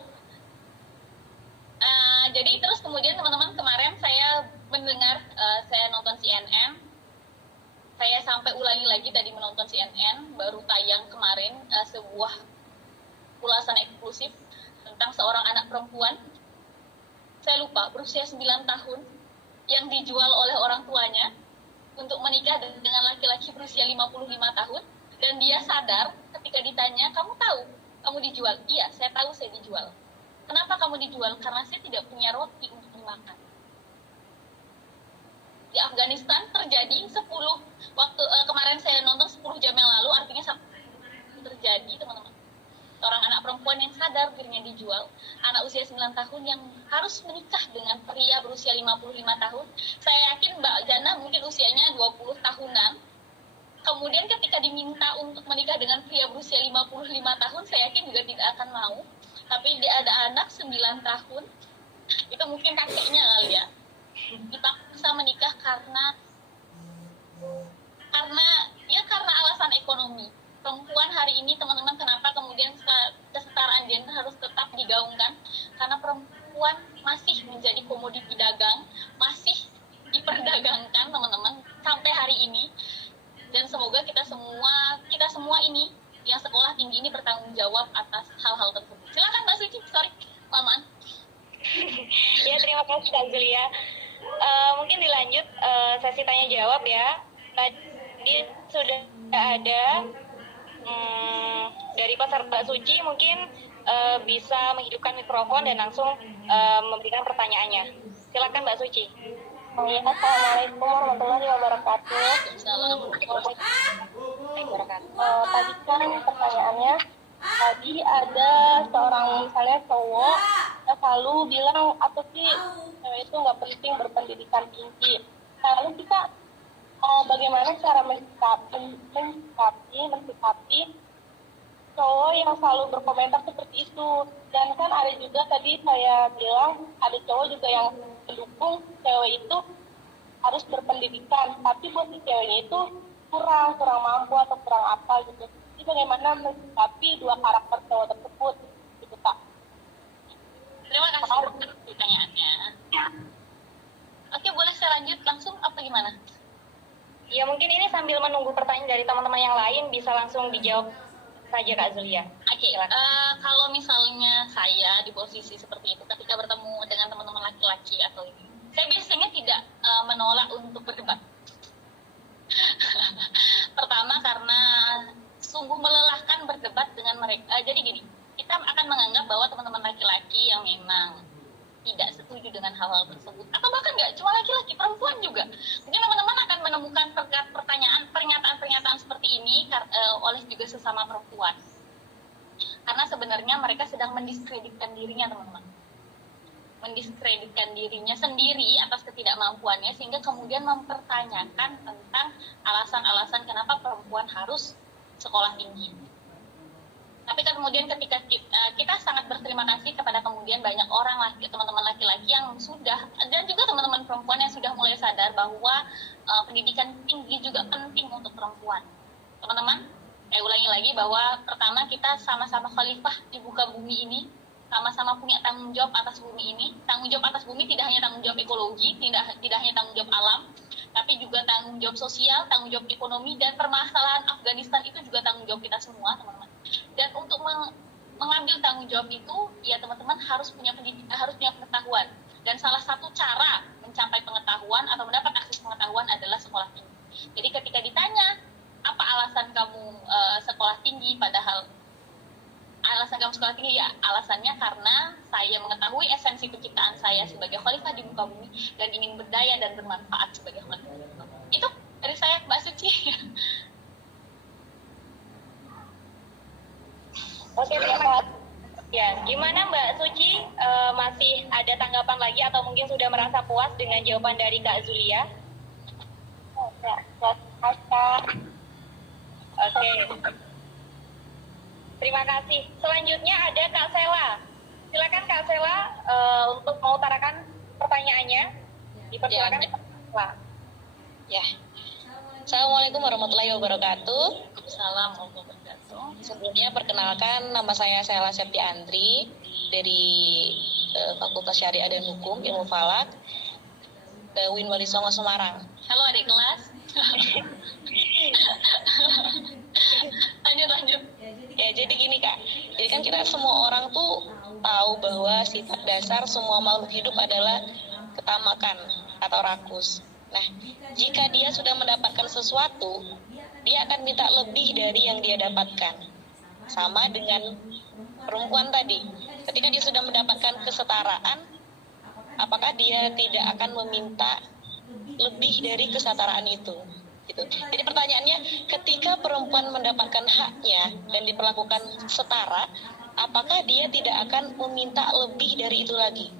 Jadi terus kemudian teman-teman, kemarin saya mendengar, saya nonton CNN, saya sampai ulangi lagi tadi menonton CNN, baru tayang kemarin sebuah ulasan eksklusif tentang seorang anak perempuan, saya lupa, berusia 9 tahun, yang dijual oleh orang tuanya untuk menikah dengan laki-laki berusia 55 tahun, dan dia sadar ketika ditanya, kamu tahu kamu dijual? Iya, saya tahu saya dijual. Kenapa kamu dijual? Karena saya tidak punya roti untuk dimakan. Di Afghanistan terjadi 10, kemarin saya nonton 10 jam yang lalu, artinya terjadi, teman-teman. Seorang anak perempuan yang sadar dirinya dijual, anak usia 9 tahun yang harus menikah dengan pria berusia 55 tahun. Saya yakin Mbak Jana mungkin usianya 20 tahunan. Kemudian ketika diminta untuk menikah dengan pria berusia 55 tahun, saya yakin juga tidak akan mau. Tapi dia ada anak 9 tahun, itu mungkin kakeknya kali ya, dipaksa menikah karena alasan ekonomi. Perempuan hari ini, teman-teman, kenapa kemudian kesetaraan gender harus tetap digaungkan? Karena perempuan masih menjadi komoditi dagang, masih diperdagangkan, teman-teman, sampai hari ini. Dan semoga kita semua ini yang sekolah tinggi ini bertanggung jawab atas hal-hal tersebut. Silakan Mbak Suci, sorry, lamaan. Ya, terima kasih Kak Zulia. Mungkin dilanjut sesi tanya jawab ya. Tadi sudah ada dari peserta Suci, mungkin bisa menghidupkan mikrofon dan langsung memberikan pertanyaannya. Silakan Mbak Suci. Oh ya, Assalamualaikum warahmatullahi wabarakatuh. Tadi kan pertanyaannya, tadi ada seorang misalnya cowok yang selalu bilang apa sih cewek itu nggak penting berpendidikan tinggi. Nah, lalu kita bagaimana cara mensikapi cowok yang selalu berkomentar seperti itu. Dan kan ada juga tadi saya bilang ada cowok juga yang mendukung cewek itu harus berpendidikan, tapi buat si ceweknya itu kurang mampu atau kurang apa gitu. Jadi bagaimana mensikapi dua karakter cowok tersebut gitu Kak. Terima kasih atas pertanyaannya. Oke, boleh saya lanjut langsung apa gimana? Ya mungkin ini sambil menunggu pertanyaan dari teman-teman yang lain bisa langsung dijawab saja Kak Zulia. Oke, kalau misalnya saya di posisi seperti itu ketika bertemu dengan teman-teman laki-laki atau ini, saya biasanya tidak menolak untuk berdebat. Pertama karena sungguh melelahkan berdebat dengan mereka. Jadi gini, kita akan menganggap bahwa teman-teman laki-laki yang memang tidak setuju dengan hal-hal tersebut, atau bahkan nggak cuma laki-laki, perempuan juga. Mungkin teman-teman akan menemukan pernyataan seperti ini oleh juga sesama perempuan. Karena sebenarnya mereka sedang mendiskreditkan dirinya, teman-teman. Mendiskreditkan dirinya sendiri atas ketidakmampuannya, sehingga kemudian mempertanyakan tentang alasan-alasan kenapa perempuan harus sekolah tinggi. Tapi kemudian ketika kita sangat berterima kasih kepada kemudian banyak orang teman-teman laki-laki yang sudah, dan juga teman-teman perempuan yang sudah mulai sadar bahwa pendidikan tinggi juga penting untuk perempuan. Teman-teman, saya ulangi lagi bahwa pertama kita sama-sama khalifah di muka bumi ini, sama-sama punya tanggung jawab atas bumi ini. Tanggung jawab atas bumi tidak hanya tanggung jawab ekologi, tidak hanya tanggung jawab alam, tapi juga tanggung jawab sosial, tanggung jawab ekonomi, dan permasalahan Afghanistan itu juga tanggung jawab kita semua, teman-teman. Dan untuk mengambil tanggung jawab itu, ya teman-teman harus punya pengetahuan. Dan salah satu cara mencapai pengetahuan atau mendapat akses pengetahuan adalah sekolah tinggi. Jadi ketika ditanya, apa alasan kamu sekolah tinggi, padahal alasan kamu sekolah tinggi, ya alasannya karena saya mengetahui esensi penciptaan saya sebagai khalifah di muka bumi dan ingin berdaya dan bermanfaat sebagai khalifah di muka bumi. Itu dari saya, Mbak Suci. Oke, terima kasih. Ya, gimana Mbak Suci? Masih ada tanggapan lagi atau mungkin sudah merasa puas dengan jawaban dari Kak Zulia? Oke. Terima kasih. Selanjutnya ada Kak Sela. Silakan Kak Sela untuk mengutarakan pertanyaannya. Dipersilakan Kak Sela. Ya. Assalamualaikum warahmatullahi wabarakatuh. Salam warahmatullahi wabarakatuh. Sebelumnya perkenalkan, nama saya Sela Septiandri dari Fakultas Syariah dan Hukum Ilmu Falak, UIN Wali Songo Semarang. Halo adik kelas. Lanjut. Ya, jadi gini Kak. Jadi kan kita semua orang tuh tahu bahwa sifat dasar semua makhluk hidup adalah ketamakan atau rakus. Nah, jika dia sudah mendapatkan sesuatu, dia akan minta lebih dari yang dia dapatkan. Sama dengan perempuan tadi. Ketika dia sudah mendapatkan kesetaraan, apakah dia tidak akan meminta lebih dari kesetaraan itu? Gitu. Jadi pertanyaannya, ketika perempuan mendapatkan haknya dan diperlakukan setara, apakah dia tidak akan meminta lebih dari itu lagi?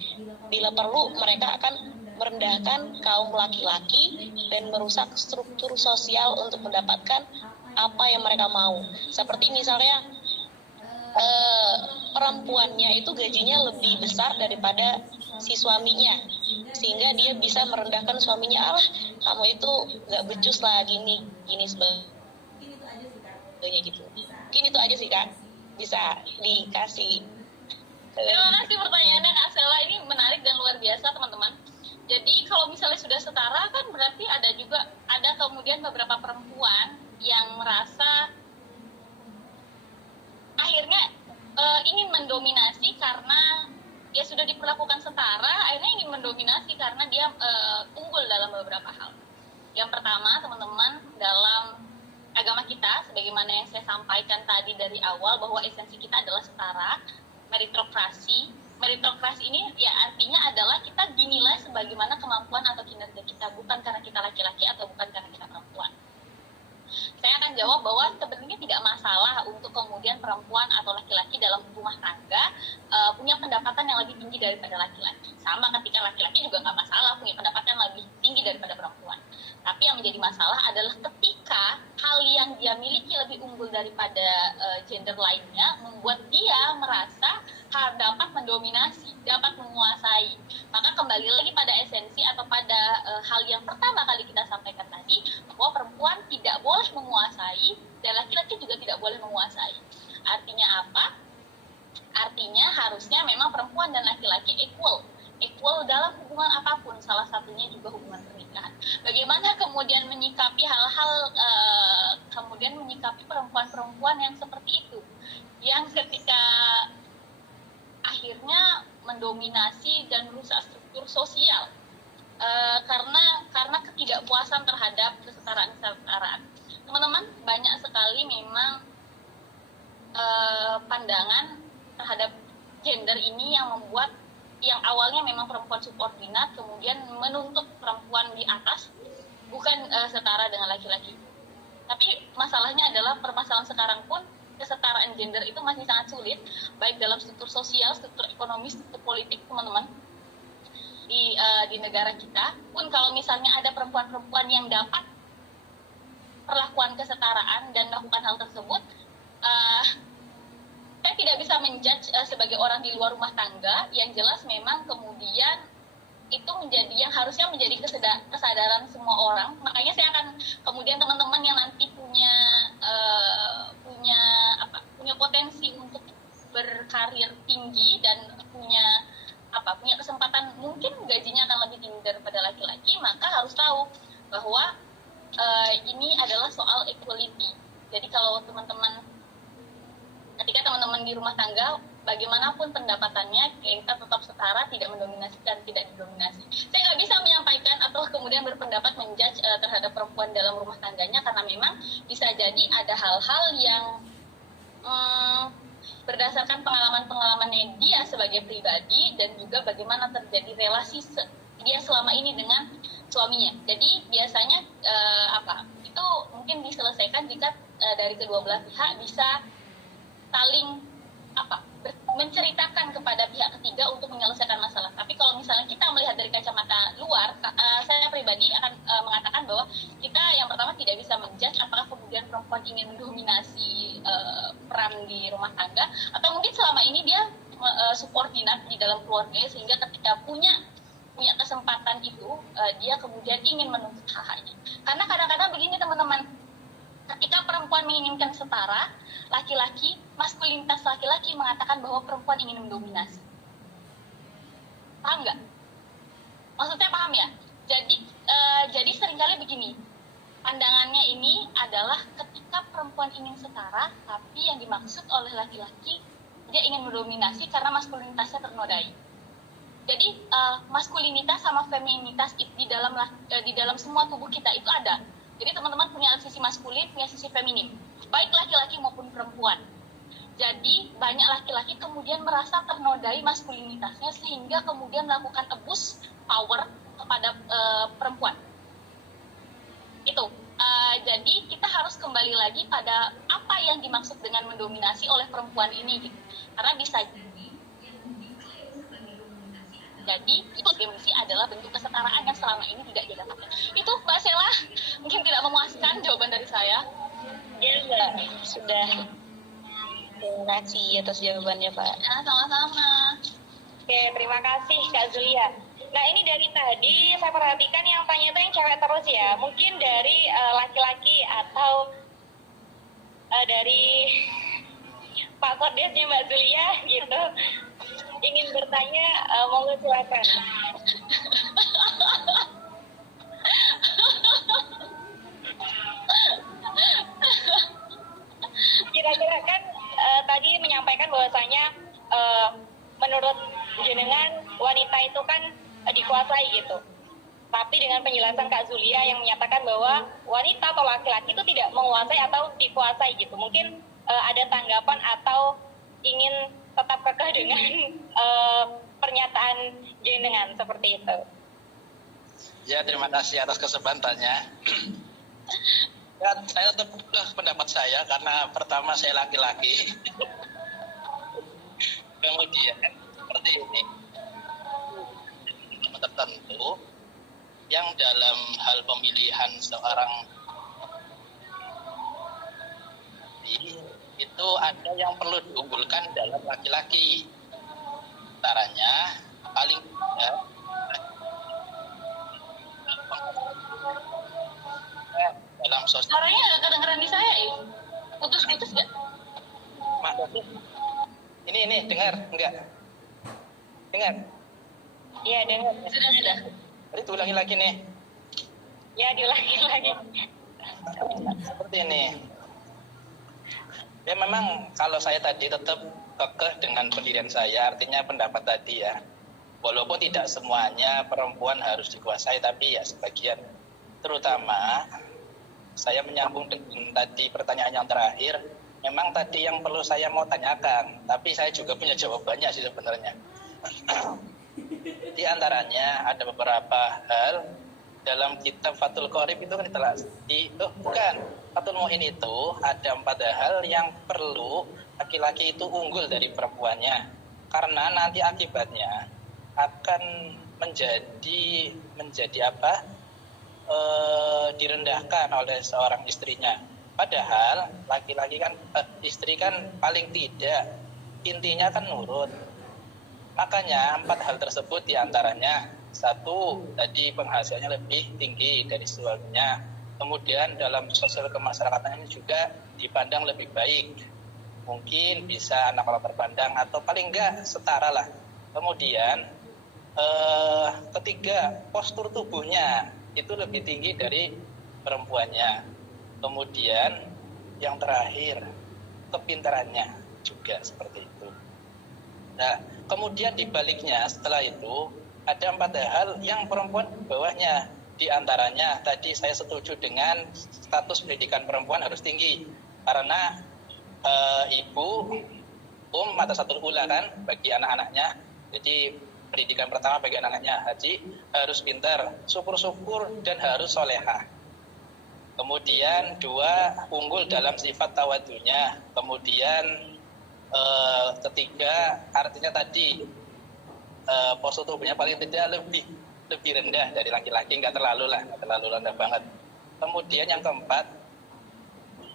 Bila perlu, mereka akan merendahkan kaum laki-laki dan merusak struktur sosial untuk mendapatkan apa yang mereka mau. Seperti misalnya perempuannya itu gajinya lebih besar daripada si suaminya, sehingga dia bisa merendahkan suaminya, alah kamu itu nggak becus lah gini sebagainya gitu. Mungkin itu aja sih Kak, bisa dikasih. Terima kasih pertanyaannya Kak Sela, ini menarik dan luar biasa teman-teman. Jadi kalau misalnya sudah setara kan berarti ada kemudian beberapa perempuan yang merasa akhirnya ingin mendominasi karena dia sudah diperlakukan setara, akhirnya ingin mendominasi karena dia unggul dalam beberapa hal. Yang pertama teman-teman, dalam agama kita, sebagaimana yang saya sampaikan tadi dari awal, bahwa esensi kita adalah setara, meritokrasi, meritokrasi ini ya artinya adalah kita dinilai sebagaimana kemampuan atau kinerja kita, bukan karena kita laki-laki atau bukan karena kita perempuan. Saya akan jawab bahwa sebenarnya tidak masalah untuk kemudian perempuan atau laki-laki dalam rumah tangga punya pendapatan yang lebih tinggi daripada laki-laki. Sama ketika laki-laki juga nggak masalah punya pendapatan yang lebih tinggi daripada perempuan. Tapi yang menjadi masalah adalah ketika hal yang dia miliki lebih unggul daripada gender lainnya membuat dia merasa dapat mendominasi, dapat menguasai. Maka kembali lagi pada esensi atau pada hal yang pertama kali kita sampaikan tadi, bahwa perempuan tidak boleh menguasai dan laki-laki juga tidak boleh menguasai. Artinya apa? Artinya harusnya memang perempuan dan laki-laki equal dalam hubungan apapun, salah satunya juga hubungan pernikahan. Bagaimana kemudian menyikapi hal-hal kemudian menyikapi perempuan-perempuan yang seperti itu, yang ketika akhirnya mendominasi dan merusak struktur sosial karena ketidakpuasan terhadap kesetaraan. Teman-teman, banyak sekali memang pandangan terhadap gender ini yang membuat yang awalnya memang perempuan subordinat kemudian menuntut perempuan di atas bukan setara dengan laki-laki. Tapi masalahnya adalah permasalahan sekarang pun kesetaraan gender itu masih sangat sulit, baik dalam struktur sosial, struktur ekonomi, struktur politik, teman-teman. Di negara kita pun kalau misalnya ada perempuan-perempuan yang dapat perlakuan kesetaraan dan melakukan hal tersebut, saya tidak bisa menjudge sebagai orang di luar rumah tangga. Yang jelas memang kemudian itu menjadi yang harusnya menjadi kesadaran semua orang. Makanya saya akan kemudian teman-teman yang nanti punya potensi untuk berkarir tinggi dan punya kesempatan mungkin gajinya akan lebih tinggi daripada laki-laki, maka harus tahu bahwa ini adalah soal equality. Jadi kalau ketika teman-teman di rumah tangga bagaimanapun pendapatannya, kita tetap setara, tidak mendominasi dan tidak didominasi. Saya nggak bisa menyampaikan atau kemudian berpendapat menjudge terhadap perempuan dalam rumah tangganya, karena memang bisa jadi ada hal-hal yang berdasarkan pengalaman-pengalamannya dia sebagai pribadi dan juga bagaimana terjadi relasi dia selama ini dengan suaminya. Jadi biasanya itu mungkin diselesaikan jika dari kedua belah pihak bisa saling menceritakan kepada pihak ketiga untuk menyelesaikan masalah. Tapi kalau misalnya kita melihat dari kacamata luar, saya pribadi akan mengatakan bahwa kita yang pertama tidak bisa menjudge apakah kemudian perempuan ingin mendominasi peran di rumah tangga, atau mungkin selama ini dia subordinat di dalam keluarga, sehingga ketika punya kesempatan itu dia kemudian ingin menuntut hak-haknya. Karena kadang-kadang begini teman-teman, ketika perempuan menginginkan setara, maskulinitas laki-laki mengatakan bahwa perempuan ingin mendominasi. Paham nggak? Maksudnya paham ya? Jadi seringkali begini, pandangannya ini adalah ketika perempuan ingin setara, tapi yang dimaksud oleh laki-laki dia ingin mendominasi karena maskulinitasnya ternodai. Jadi maskulinitas sama feminitas di dalam semua tubuh kita itu ada. Jadi teman-teman punya sisi maskulin, punya sisi feminin, baik laki-laki maupun perempuan. Jadi banyak laki-laki kemudian merasa ternodai maskulinitasnya sehingga kemudian melakukan abuse power kepada perempuan. Itu. Jadi kita harus kembali lagi pada apa yang dimaksud dengan mendominasi oleh perempuan ini, gitu. Karena bisa jadi itu definisi adalah bentuk kesetaraan yang selama ini tidak didapatkan. Itu Mbak Sheila, mungkin tidak memuaskan jawaban dari saya. Ya Mbak, sudah. Terima kasih atas jawabannya Pak. Sama-sama. Oke, terima kasih Kak Zulia. Nah, ini dari tadi saya perhatikan yang tanya itu yang cewek terus ya. Mungkin dari laki-laki atau dari Pak Kordesnya Mbak Zulia gitu. Ingin bertanya, monggo silakan. Kira-kira kan tadi menyampaikan bahwasanya menurut jenengan wanita itu kan dikuasai gitu. Tapi dengan penjelasan Kak Zulia yang menyatakan bahwa wanita atau laki-laki itu tidak menguasai atau dikuasai gitu. Mungkin ada tanggapan atau ingin tetap kekeh dengan pernyataan jenengan seperti itu. Ya, terima kasih atas kesempatannya. Ya, saya tetap pendapat saya karena pertama saya laki-laki. Kemudian seperti ini, tertentu yang dalam hal pemilihan seorang itu ada yang perlu diunggulkan dalam laki-laki. Antaranya paling tidak dalam sosial. Suaranya agak kedengeran di saya ya. Putus-putus gak? Maksudnya ini dengar enggak? Dengar? Iya, dengar. Sudah. Jadi ulangi lagi nih. Ya, diulangi lagi. Seperti ini. Ya memang kalau saya tadi tetap kekeh dengan pendirian saya, artinya pendapat tadi ya. Walaupun tidak semuanya perempuan harus dikuasai, tapi ya sebagian. Terutama saya menyambung dengan tadi pertanyaan yang terakhir. Memang tadi yang perlu saya mau tanyakan, tapi saya juga punya jawabannya sih sebenarnya. Di antaranya ada beberapa hal dalam kitab Fathul Qorib itu kan Fathul Mu'in itu ada 4 hal yang perlu laki-laki itu unggul dari perempuannya, karena nanti akibatnya akan menjadi apa? Direndahkan oleh seorang istrinya. Padahal laki-laki kan istri kan paling tidak intinya kan nurut. Makanya 4 hal tersebut diantaranya, 1, tadi penghasilannya lebih tinggi dari suaminya. Kemudian dalam sosial kemasyarakatan ini juga dipandang lebih baik. Mungkin bisa anak orang terpandang atau paling enggak setara lah. Kemudian ketiga, postur tubuhnya itu lebih tinggi dari perempuannya. Kemudian yang terakhir, kepintarannya juga seperti itu. Nah, kemudian dibaliknya setelah itu ada 4 hal yang perempuan di bawahnya. Di antaranya tadi saya setuju dengan status pendidikan perempuan harus tinggi, karena ibu matasatul ula kan bagi anak-anaknya. Jadi pendidikan pertama bagi anak-anaknya haji harus pintar, syukur-syukur dan harus solehah. Kemudian 2, unggul dalam sifat tawadunya. Kemudian ketiga, artinya tadi postur tubuhnya paling tidak lebih rendah dari laki-laki, nggak terlalu rendah banget. Kemudian yang keempat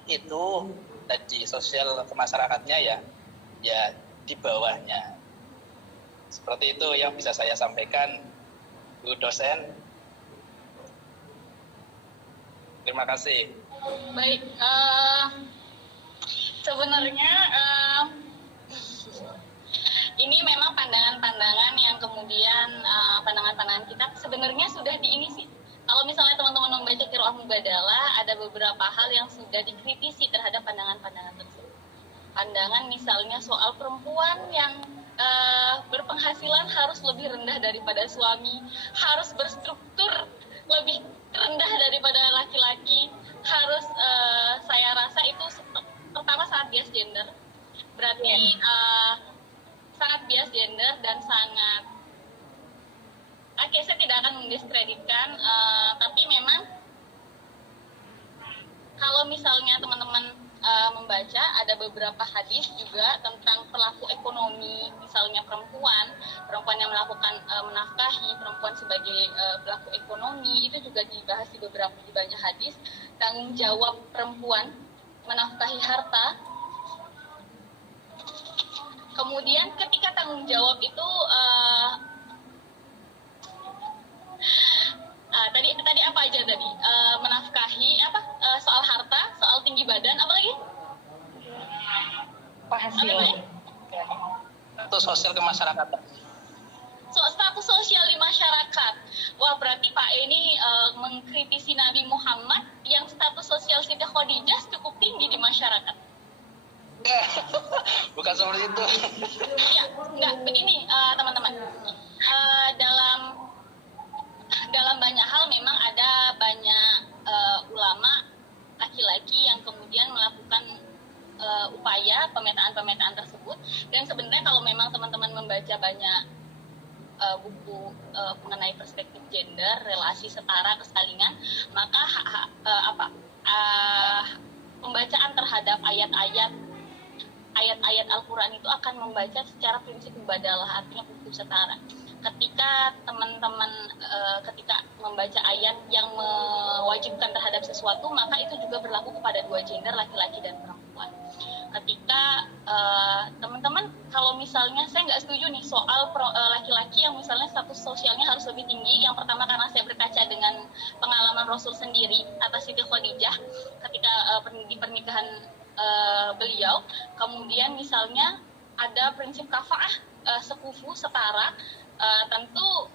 itu tadi sosial kemasyarakatnya ya di bawahnya. Seperti itu yang bisa saya sampaikan, Bu dosen. Terima kasih. Baik, sebenarnya ini memang pandangan-pandangan yang kemudian pandangan-pandangan kita sebenarnya sudah sih. Kalau misalnya teman-teman membaca Qiraah Mubadalah, ada beberapa hal yang sudah dikritisi terhadap pandangan-pandangan tersebut. Pandangan misalnya soal perempuan yang berpenghasilan harus lebih rendah daripada suami, harus berstruktur lebih rendah daripada laki-laki, harus saya rasa itu pertama sangat bias gender, berarti sangat bias gender dan sangat saya tidak akan mendiskreditkan, tapi memang kalau misalnya teman-teman membaca, ada beberapa hadis juga tentang pelaku ekonomi, misalnya perempuan yang melakukan menafkahi, perempuan sebagai pelaku ekonomi, itu juga dibahas di banyak hadis. Tanggung jawab perempuan menafkahi harta. Kemudian ketika tanggung jawab itu tadi apa aja tadi? Menafkahi soal harta, soal tinggi badan, apa lagi? Penghasilan. Itu sosial kemasyarakatan. Status sosial di masyarakat. Wah, berarti Pak ini mengkritisi Nabi Muhammad yang status sosial Siti Khadijah cukup tinggi di masyarakat. Bukan seperti itu. Ya, enggak. Begini teman-teman. Dalam banyak hal memang ada banyak ulama laki-laki yang kemudian melakukan upaya pemetaan tersebut. Dan sebenarnya kalau memang teman-teman membaca banyak buku mengenai perspektif gender, relasi setara, kesalingan, maka pembacaan terhadap ayat-ayat Al-Quran itu akan membaca secara prinsip mubadalah, artinya hukum setara. Ketika teman-teman ketika membaca ayat yang mewajibkan terhadap sesuatu, maka itu juga berlaku kepada dua gender, laki-laki dan perempuan. Ketika teman-teman, kalau misalnya saya nggak setuju nih soal laki-laki yang misalnya status sosialnya harus lebih tinggi. Yang pertama, karena saya berkaca dengan pengalaman Rasul sendiri atas Siti Khadijah ketika di pernikahan beliau. Kemudian misalnya ada prinsip kafaah, sekufu, setara. Tentu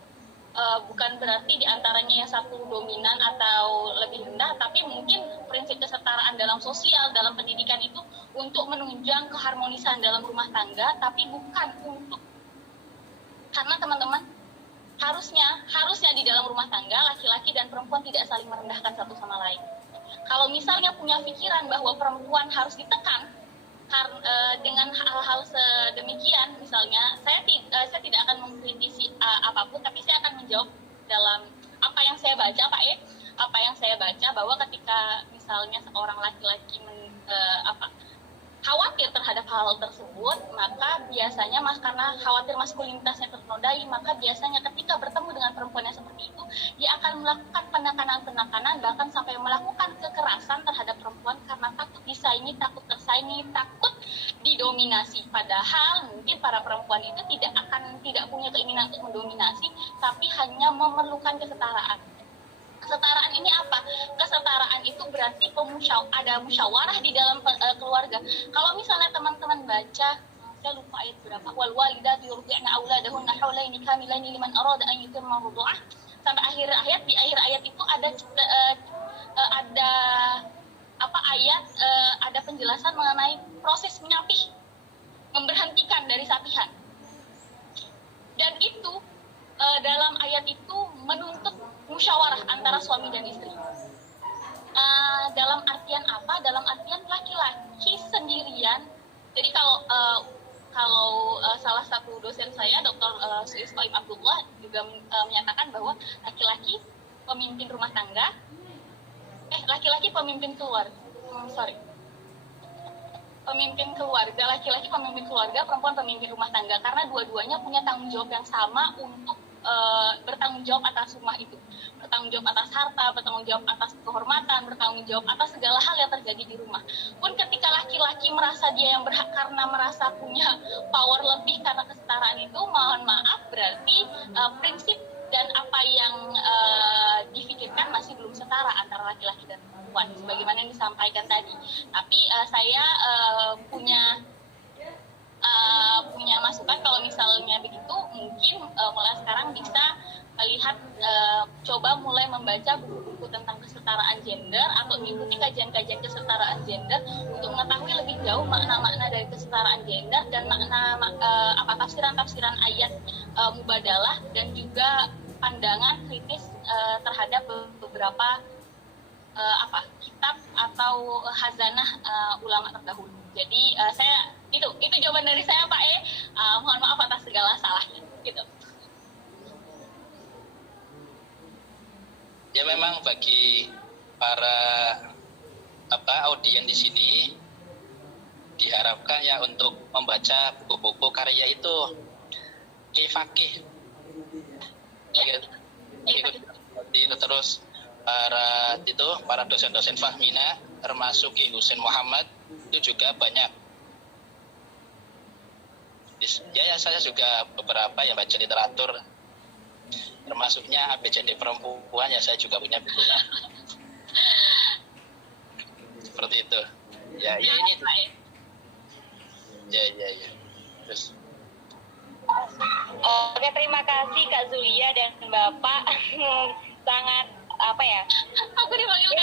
bukan berarti diantaranya yang satu dominan atau lebih rendah, tapi mungkin prinsip kesetaraan dalam sosial, dalam pendidikan itu untuk menunjang keharmonisan dalam rumah tangga, tapi bukan untuk, karena teman-teman harusnya di dalam rumah tangga laki-laki dan perempuan tidak saling merendahkan satu sama lain. Kalau misalnya punya pikiran bahwa perempuan harus ditekan dengan hal-hal sedemikian, misalnya saya tidak akan mengkritisi apapun, tapi saya akan menjawab dalam apa yang saya baca, Pak apa yang saya baca, bahwa ketika misalnya seorang laki-laki khawatir terhadap hal tersebut, maka biasanya karena khawatir maskulinitasnya ternodai, maka biasanya ketika bertemu dengan perempuan yang seperti itu, dia akan melakukan penekanan, bahkan sampai melakukan kekerasan terhadap perempuan karena takut disaingi, takut tersaingi, takut didominasi. Padahal mungkin para perempuan itu tidak punya keinginan untuk mendominasi, tapi hanya memerlukan kesetaraan. Kesetaraan ini apa? Kesetaraan itu berarti ada musyawarah di dalam keluarga. Kalau misalnya teman-teman baca, saya lupa ayat berapa, wal walidatu yurdi'na auladahunna haulaini kamilaini liman arada an yutimma ridha'ah, sampai akhir ayat. Di akhir ayat itu ada penjelasan mengenai proses menyapih, memberhentikan dari sapihan. Dan itu dalam ayat itu menuntut musyawarah antara suami dan istri. Dalam artian apa? Dalam artian laki-laki sendirian. Jadi kalau salah satu dosen saya, Dr. Suis Qaim Abdullah, juga menyatakan bahwa laki-laki pemimpin rumah tangga, laki-laki pemimpin keluarga. Pemimpin keluarga, laki-laki pemimpin keluarga, perempuan pemimpin rumah tangga, karena dua-duanya punya tanggung jawab yang sama untuk bertanggung jawab atas rumah itu, bertanggung jawab atas harta, bertanggung jawab atas kehormatan, bertanggung jawab atas segala hal yang terjadi di rumah. Pun ketika laki-laki merasa dia yang berhak karena merasa punya power lebih karena kesetaraan itu, mohon maaf, berarti prinsip dan apa yang difikirkan masih belum setara antara laki-laki dan perempuan, sebagaimana yang disampaikan tadi. Tapi saya punya masukan, kalau misalnya begitu mungkin mulai sekarang bisa melihat, coba mulai membaca buku-buku tentang kesetaraan gender atau mengikuti kajian-kajian kesetaraan gender untuk mengetahui lebih jauh makna-makna dari kesetaraan gender dan tafsiran-tafsiran ayat mubadalah, dan juga pandangan kritis terhadap beberapa kitab atau khazanah ulama terdahulu. Jadi itu jawaban dari saya, Pak mohon maaf atas segala salahnya, gitu. Ya, memang bagi para audien di sini diharapkan ya untuk membaca buku-buku karya itu fakih. Terus para dosen-dosen Fahmina, termasuk Ki Husain Muhammad, itu juga banyak. Ya, saya juga beberapa yang baca literatur, termasuknya ABCD perempuan, ya saya juga punya bukunya. Seperti itu. Ya ini. Ya. Terus. Oke, terima kasih Kak Zulia dan Bapak. Sangat Aku dipanggil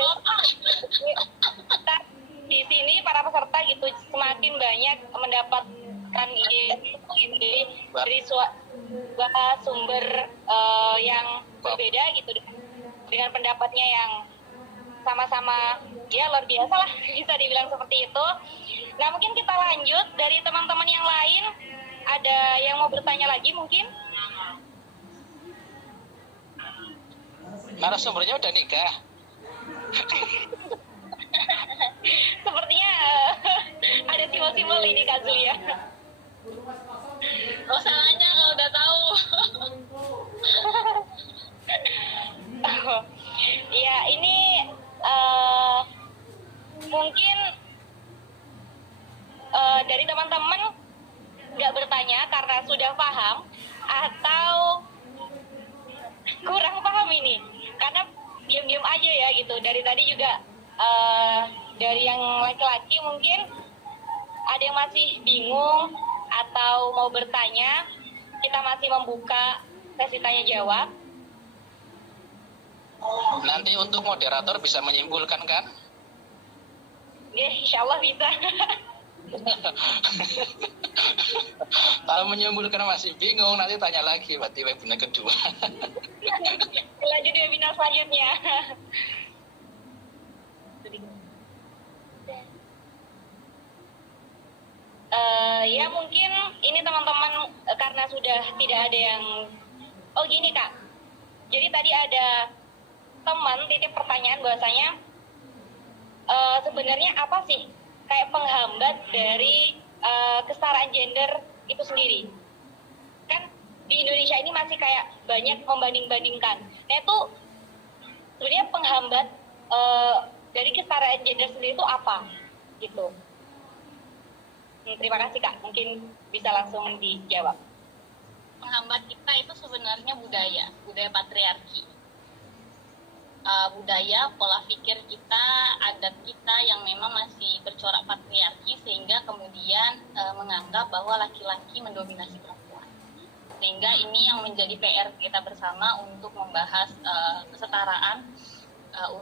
Bapak. Di sini para peserta gitu semakin banyak mendapatkan ide dari sumber yang berbeda gitu, dengan pendapatnya yang sama-sama Ya luar biasa lah bisa dibilang seperti itu. Nah mungkin kita lanjut dari teman-teman yang lain. Ada yang mau bertanya lagi mungkin? Narasumbernya udah nikah. Sepertinya ada simbol-simbol ini Kak Zulia. Oh salahnya kalau udah tahu. Ya ini mungkin dari teman-teman nggak bertanya karena sudah paham atau kurang paham ini karena diam-diam aja ya gitu. Dari tadi juga dari yang laki-laki mungkin ada yang masih bingung atau mau bertanya. Kita masih membuka sesi tanya jawab. Nanti untuk moderator bisa menyimpulkan kan? Ya, insya Allah bisa. Kalau menyimpulkan masih bingung, nanti tanya lagi berarti webinar kedua. Lanjut webinar selanjutnya. Ya mungkin ini teman-teman karena sudah tidak ada yang gini Kak. Jadi tadi ada teman titip pertanyaan bahwasanya sebenarnya apa sih kayak penghambat dari kesetaraan gender itu sendiri? Kan di Indonesia ini masih kayak banyak membanding-bandingkan. Nah itu sebenarnya penghambat dari kesetaraan gender sendiri itu apa? Gitu. Terima kasih Kak, mungkin bisa langsung dijawab. Penghambat kita itu sebenarnya budaya patriarki. Budaya, pola pikir kita, adat kita yang memang masih bercorak patriarki sehingga kemudian menganggap bahwa laki-laki mendominasi perempuan. Sehingga ini yang menjadi PR kita bersama untuk membahas kesetaraan,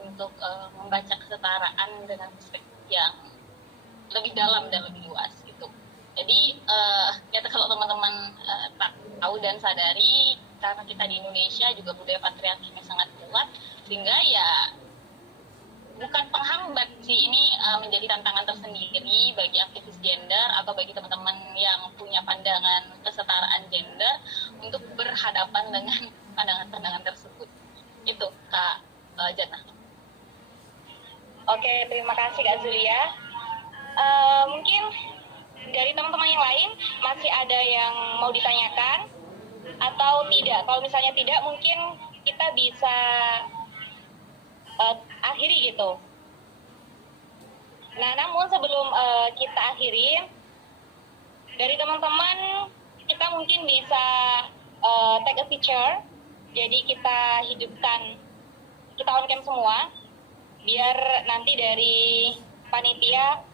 untuk membaca kesetaraan dengan perspektif yang lebih dalam dan lebih luas gitu. Jadi ya kalau teman-teman tahu dan sadari karena kita di Indonesia juga budaya patriarkinya sangat kuat sehingga ya bukan penghambat sih, ini menjadi tantangan tersendiri bagi aktivis gender atau bagi teman-teman yang punya pandangan kesetaraan gender untuk berhadapan dengan pandangan-pandangan tersebut. Itu Kak Jannah. Oke, terima kasih Kak Zulia. Mungkin dari teman-teman yang lain masih ada yang mau ditanyakan atau tidak? Kalau misalnya tidak, mungkin kita bisa akhiri gitu. Nah, namun sebelum kita akhiri, dari teman-teman kita mungkin bisa take a picture. Jadi kita hidupkan, kita on cam semua, biar nanti dari panitia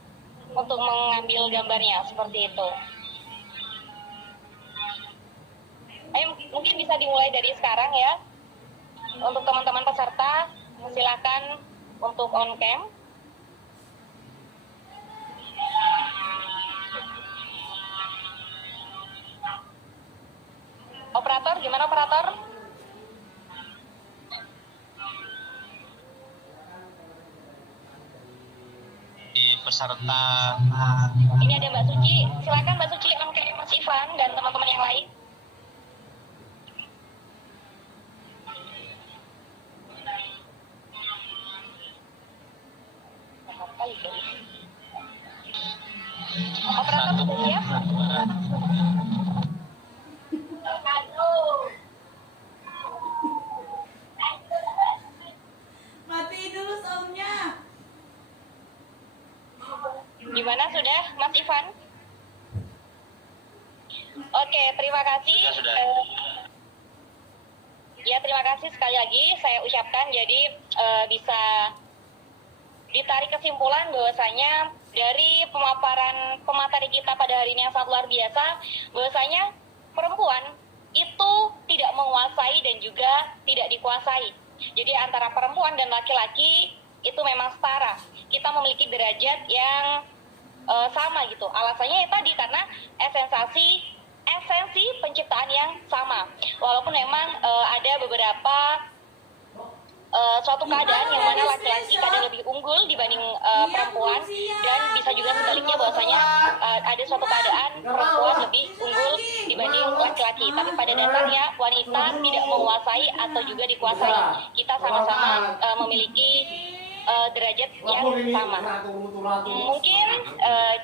untuk mengambil gambarnya seperti itu. Ayo mungkin bisa dimulai dari sekarang ya. Untuk teman-teman peserta, silakan untuk on cam. Operator, gimana operator? Peserta Ini ada Mbak Suci, silakan Mbak Suci on cam Mas Ivan dan teman-teman yang lain. Operator sudah siap? Matiin dulu soundnya. Gimana sudah Mas Ivan? Oke, terima kasih. Sudah. Ya, terima kasih sekali lagi saya ucapkan. Jadi bisa ditarik kesimpulan bahwasanya dari pemaparan pemateri kita pada hari ini yang sangat luar biasa, bahwasanya perempuan itu tidak menguasai dan juga tidak dikuasai. Jadi antara perempuan dan laki-laki itu memang setara. Kita memiliki derajat yang sama gitu. Alasannya ya tadi karena esensi penciptaan yang sama. Walaupun memang ada beberapa suatu keadaan yang mana laki-laki kadang lebih unggul dibanding perempuan, dan bisa juga sebaliknya bahwasanya ada suatu keadaan perempuan lebih unggul dibanding laki-laki. Tapi pada dasarnya wanita tidak menguasai atau juga dikuasai. Kita sama-sama memiliki derajat yang sama. Mungkin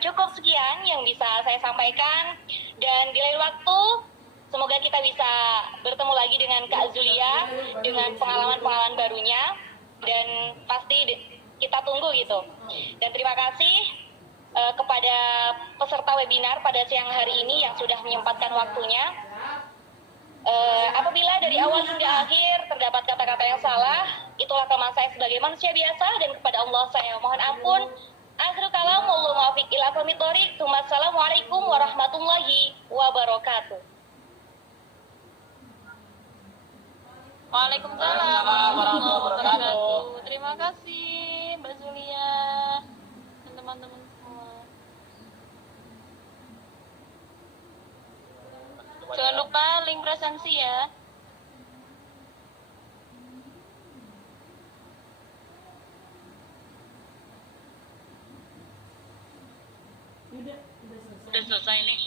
cukup sekian yang bisa saya sampaikan, dan di lain waktu semoga kita bisa bertemu lagi dengan Kak Zulia dengan pengalaman-pengalaman barunya, dan pasti kita tunggu gitu. Dan terima kasih kepada peserta webinar pada siang hari ini yang sudah menyempatkan waktunya. Apabila dari awal hingga akhir terdapat kata-kata yang salah, itulah kelemahan saya sebagai manusia biasa, dan kepada Allah saya mohon ampun. Akhirul kalam, wallahu muwaffiq ila aqwamit thoriq. Wassalamualaikum warahmatullahi wabarakatuh. Waalaikumsalam warahmatullahi wabarakatuh. Terima kasih Mbak Zulia dan teman-teman semua. Jangan lupa link presensi ya. Udah selesai nih.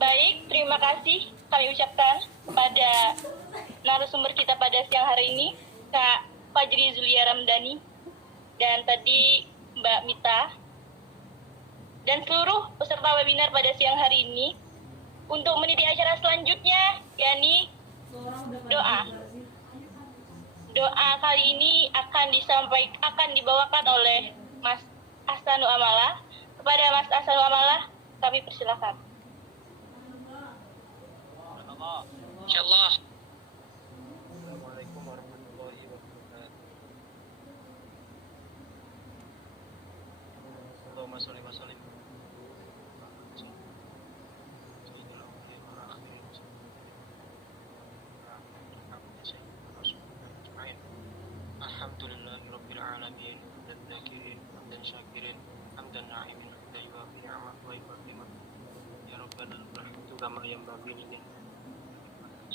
Baik, terima kasih kami ucapkan kepada narasumber kita pada siang hari ini, Kak Fajri Zulia Ramdhani, dan tadi Mbak Mita, dan seluruh peserta webinar pada siang hari ini. Untuk meniti acara selanjutnya, yakni doa. Doa kali ini akan dibawakan oleh Mas Ahsanul Amalah. Kepada Mas Ahsanul Amalah, kami persilakan. Insyaallah. Assalamualaikum warahmatullahi wabarakatuh. Allahumma sholli wa sallim. Alhamdulillahirabbil alamin, hamdan dzakirin, hamdan syakirin, hamdan na'imin, hamdan yuwafi ni'matahu wa yukafi. Ya Rabbana lakal kama yanbaghi li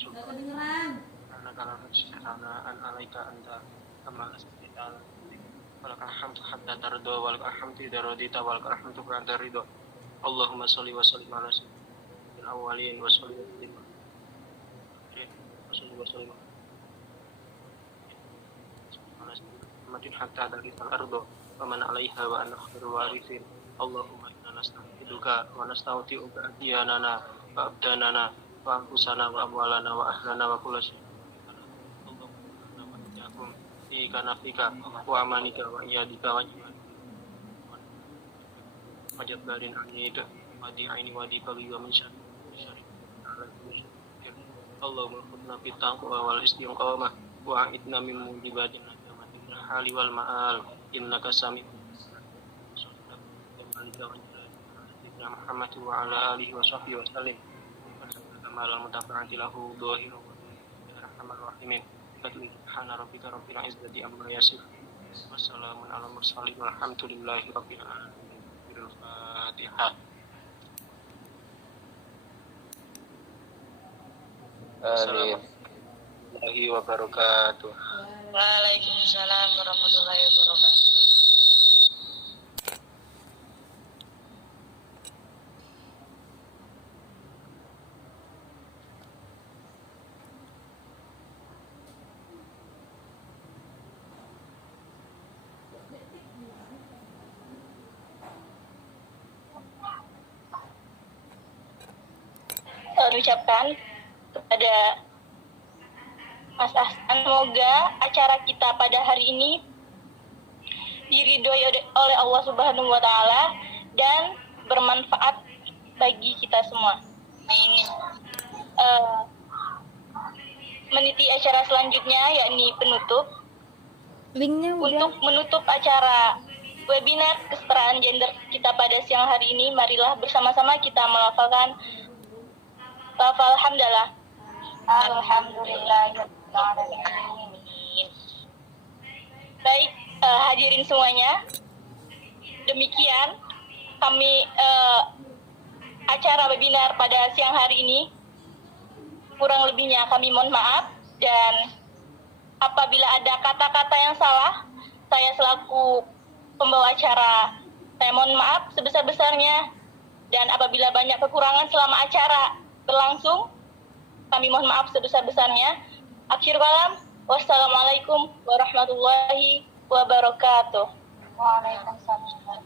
karena kalau karena alaika anta kama asbita walakal hamdu hatta tardo walakal hamdu idza radita walakal hamdu ba'da ridho. Allahumma sholli wa sallim ala sayyidil awwalin wa sholli wa sallim Muhammadin hatta tarisal ardo wa man 'alaiha wa ana khairul warithin. Allahumma inna nasta'inuka wa nasta'udiuka adiyanana wa abdanana wa anfusana wa amwalana wa ahlana wa kulla syai'in. Allahumma inna fika nafika wa amanika wa iyadika wa majabbarin anida wa di'aini wa dibagi wa min syarri Allahumma khudna fit taqwa wal istiqamah wa a'idna min mujibatin hali wal ma'al innaka sami'un Muhammad wa ala alihi wa sahbihi wa sallim malal mutafa'ati lahu dhahiru wa rahman rahimin. Subhana rabbika rabbil izzati amma yasifun wassalamun ala mursalin walhamdulillahi rabbil alamin. Al-Fatihah. Assalamualaikum warahmatullahi wabarakatuh. Waalaikumsalam warahmatullahi wabarakatuh. Ucapkan kepada Mas Ahsan, semoga acara kita pada hari ini diridhoi oleh Allah Subhanahu wa Ta'ala dan bermanfaat bagi kita semua. Amin. Meniti acara selanjutnya yakni penutup. Linknya udah. Untuk menutup acara webinar kesetaraan gender kita pada siang hari ini, marilah bersama-sama kita melafalkan lafal hamdalah. Alhamdulillah. Baik, hadirin semuanya, demikian kami acara webinar pada siang hari ini. Kurang lebihnya kami mohon maaf, dan apabila ada kata-kata yang salah, saya selaku pembawa acara, saya mohon maaf sebesar-besarnya. Dan apabila banyak kekurangan selama acara berlangsung, kami mohon maaf sebesar-besarnya. Akhir kalam, wassalamualaikum warahmatullahi wabarakatuh. Waalaikumsalam.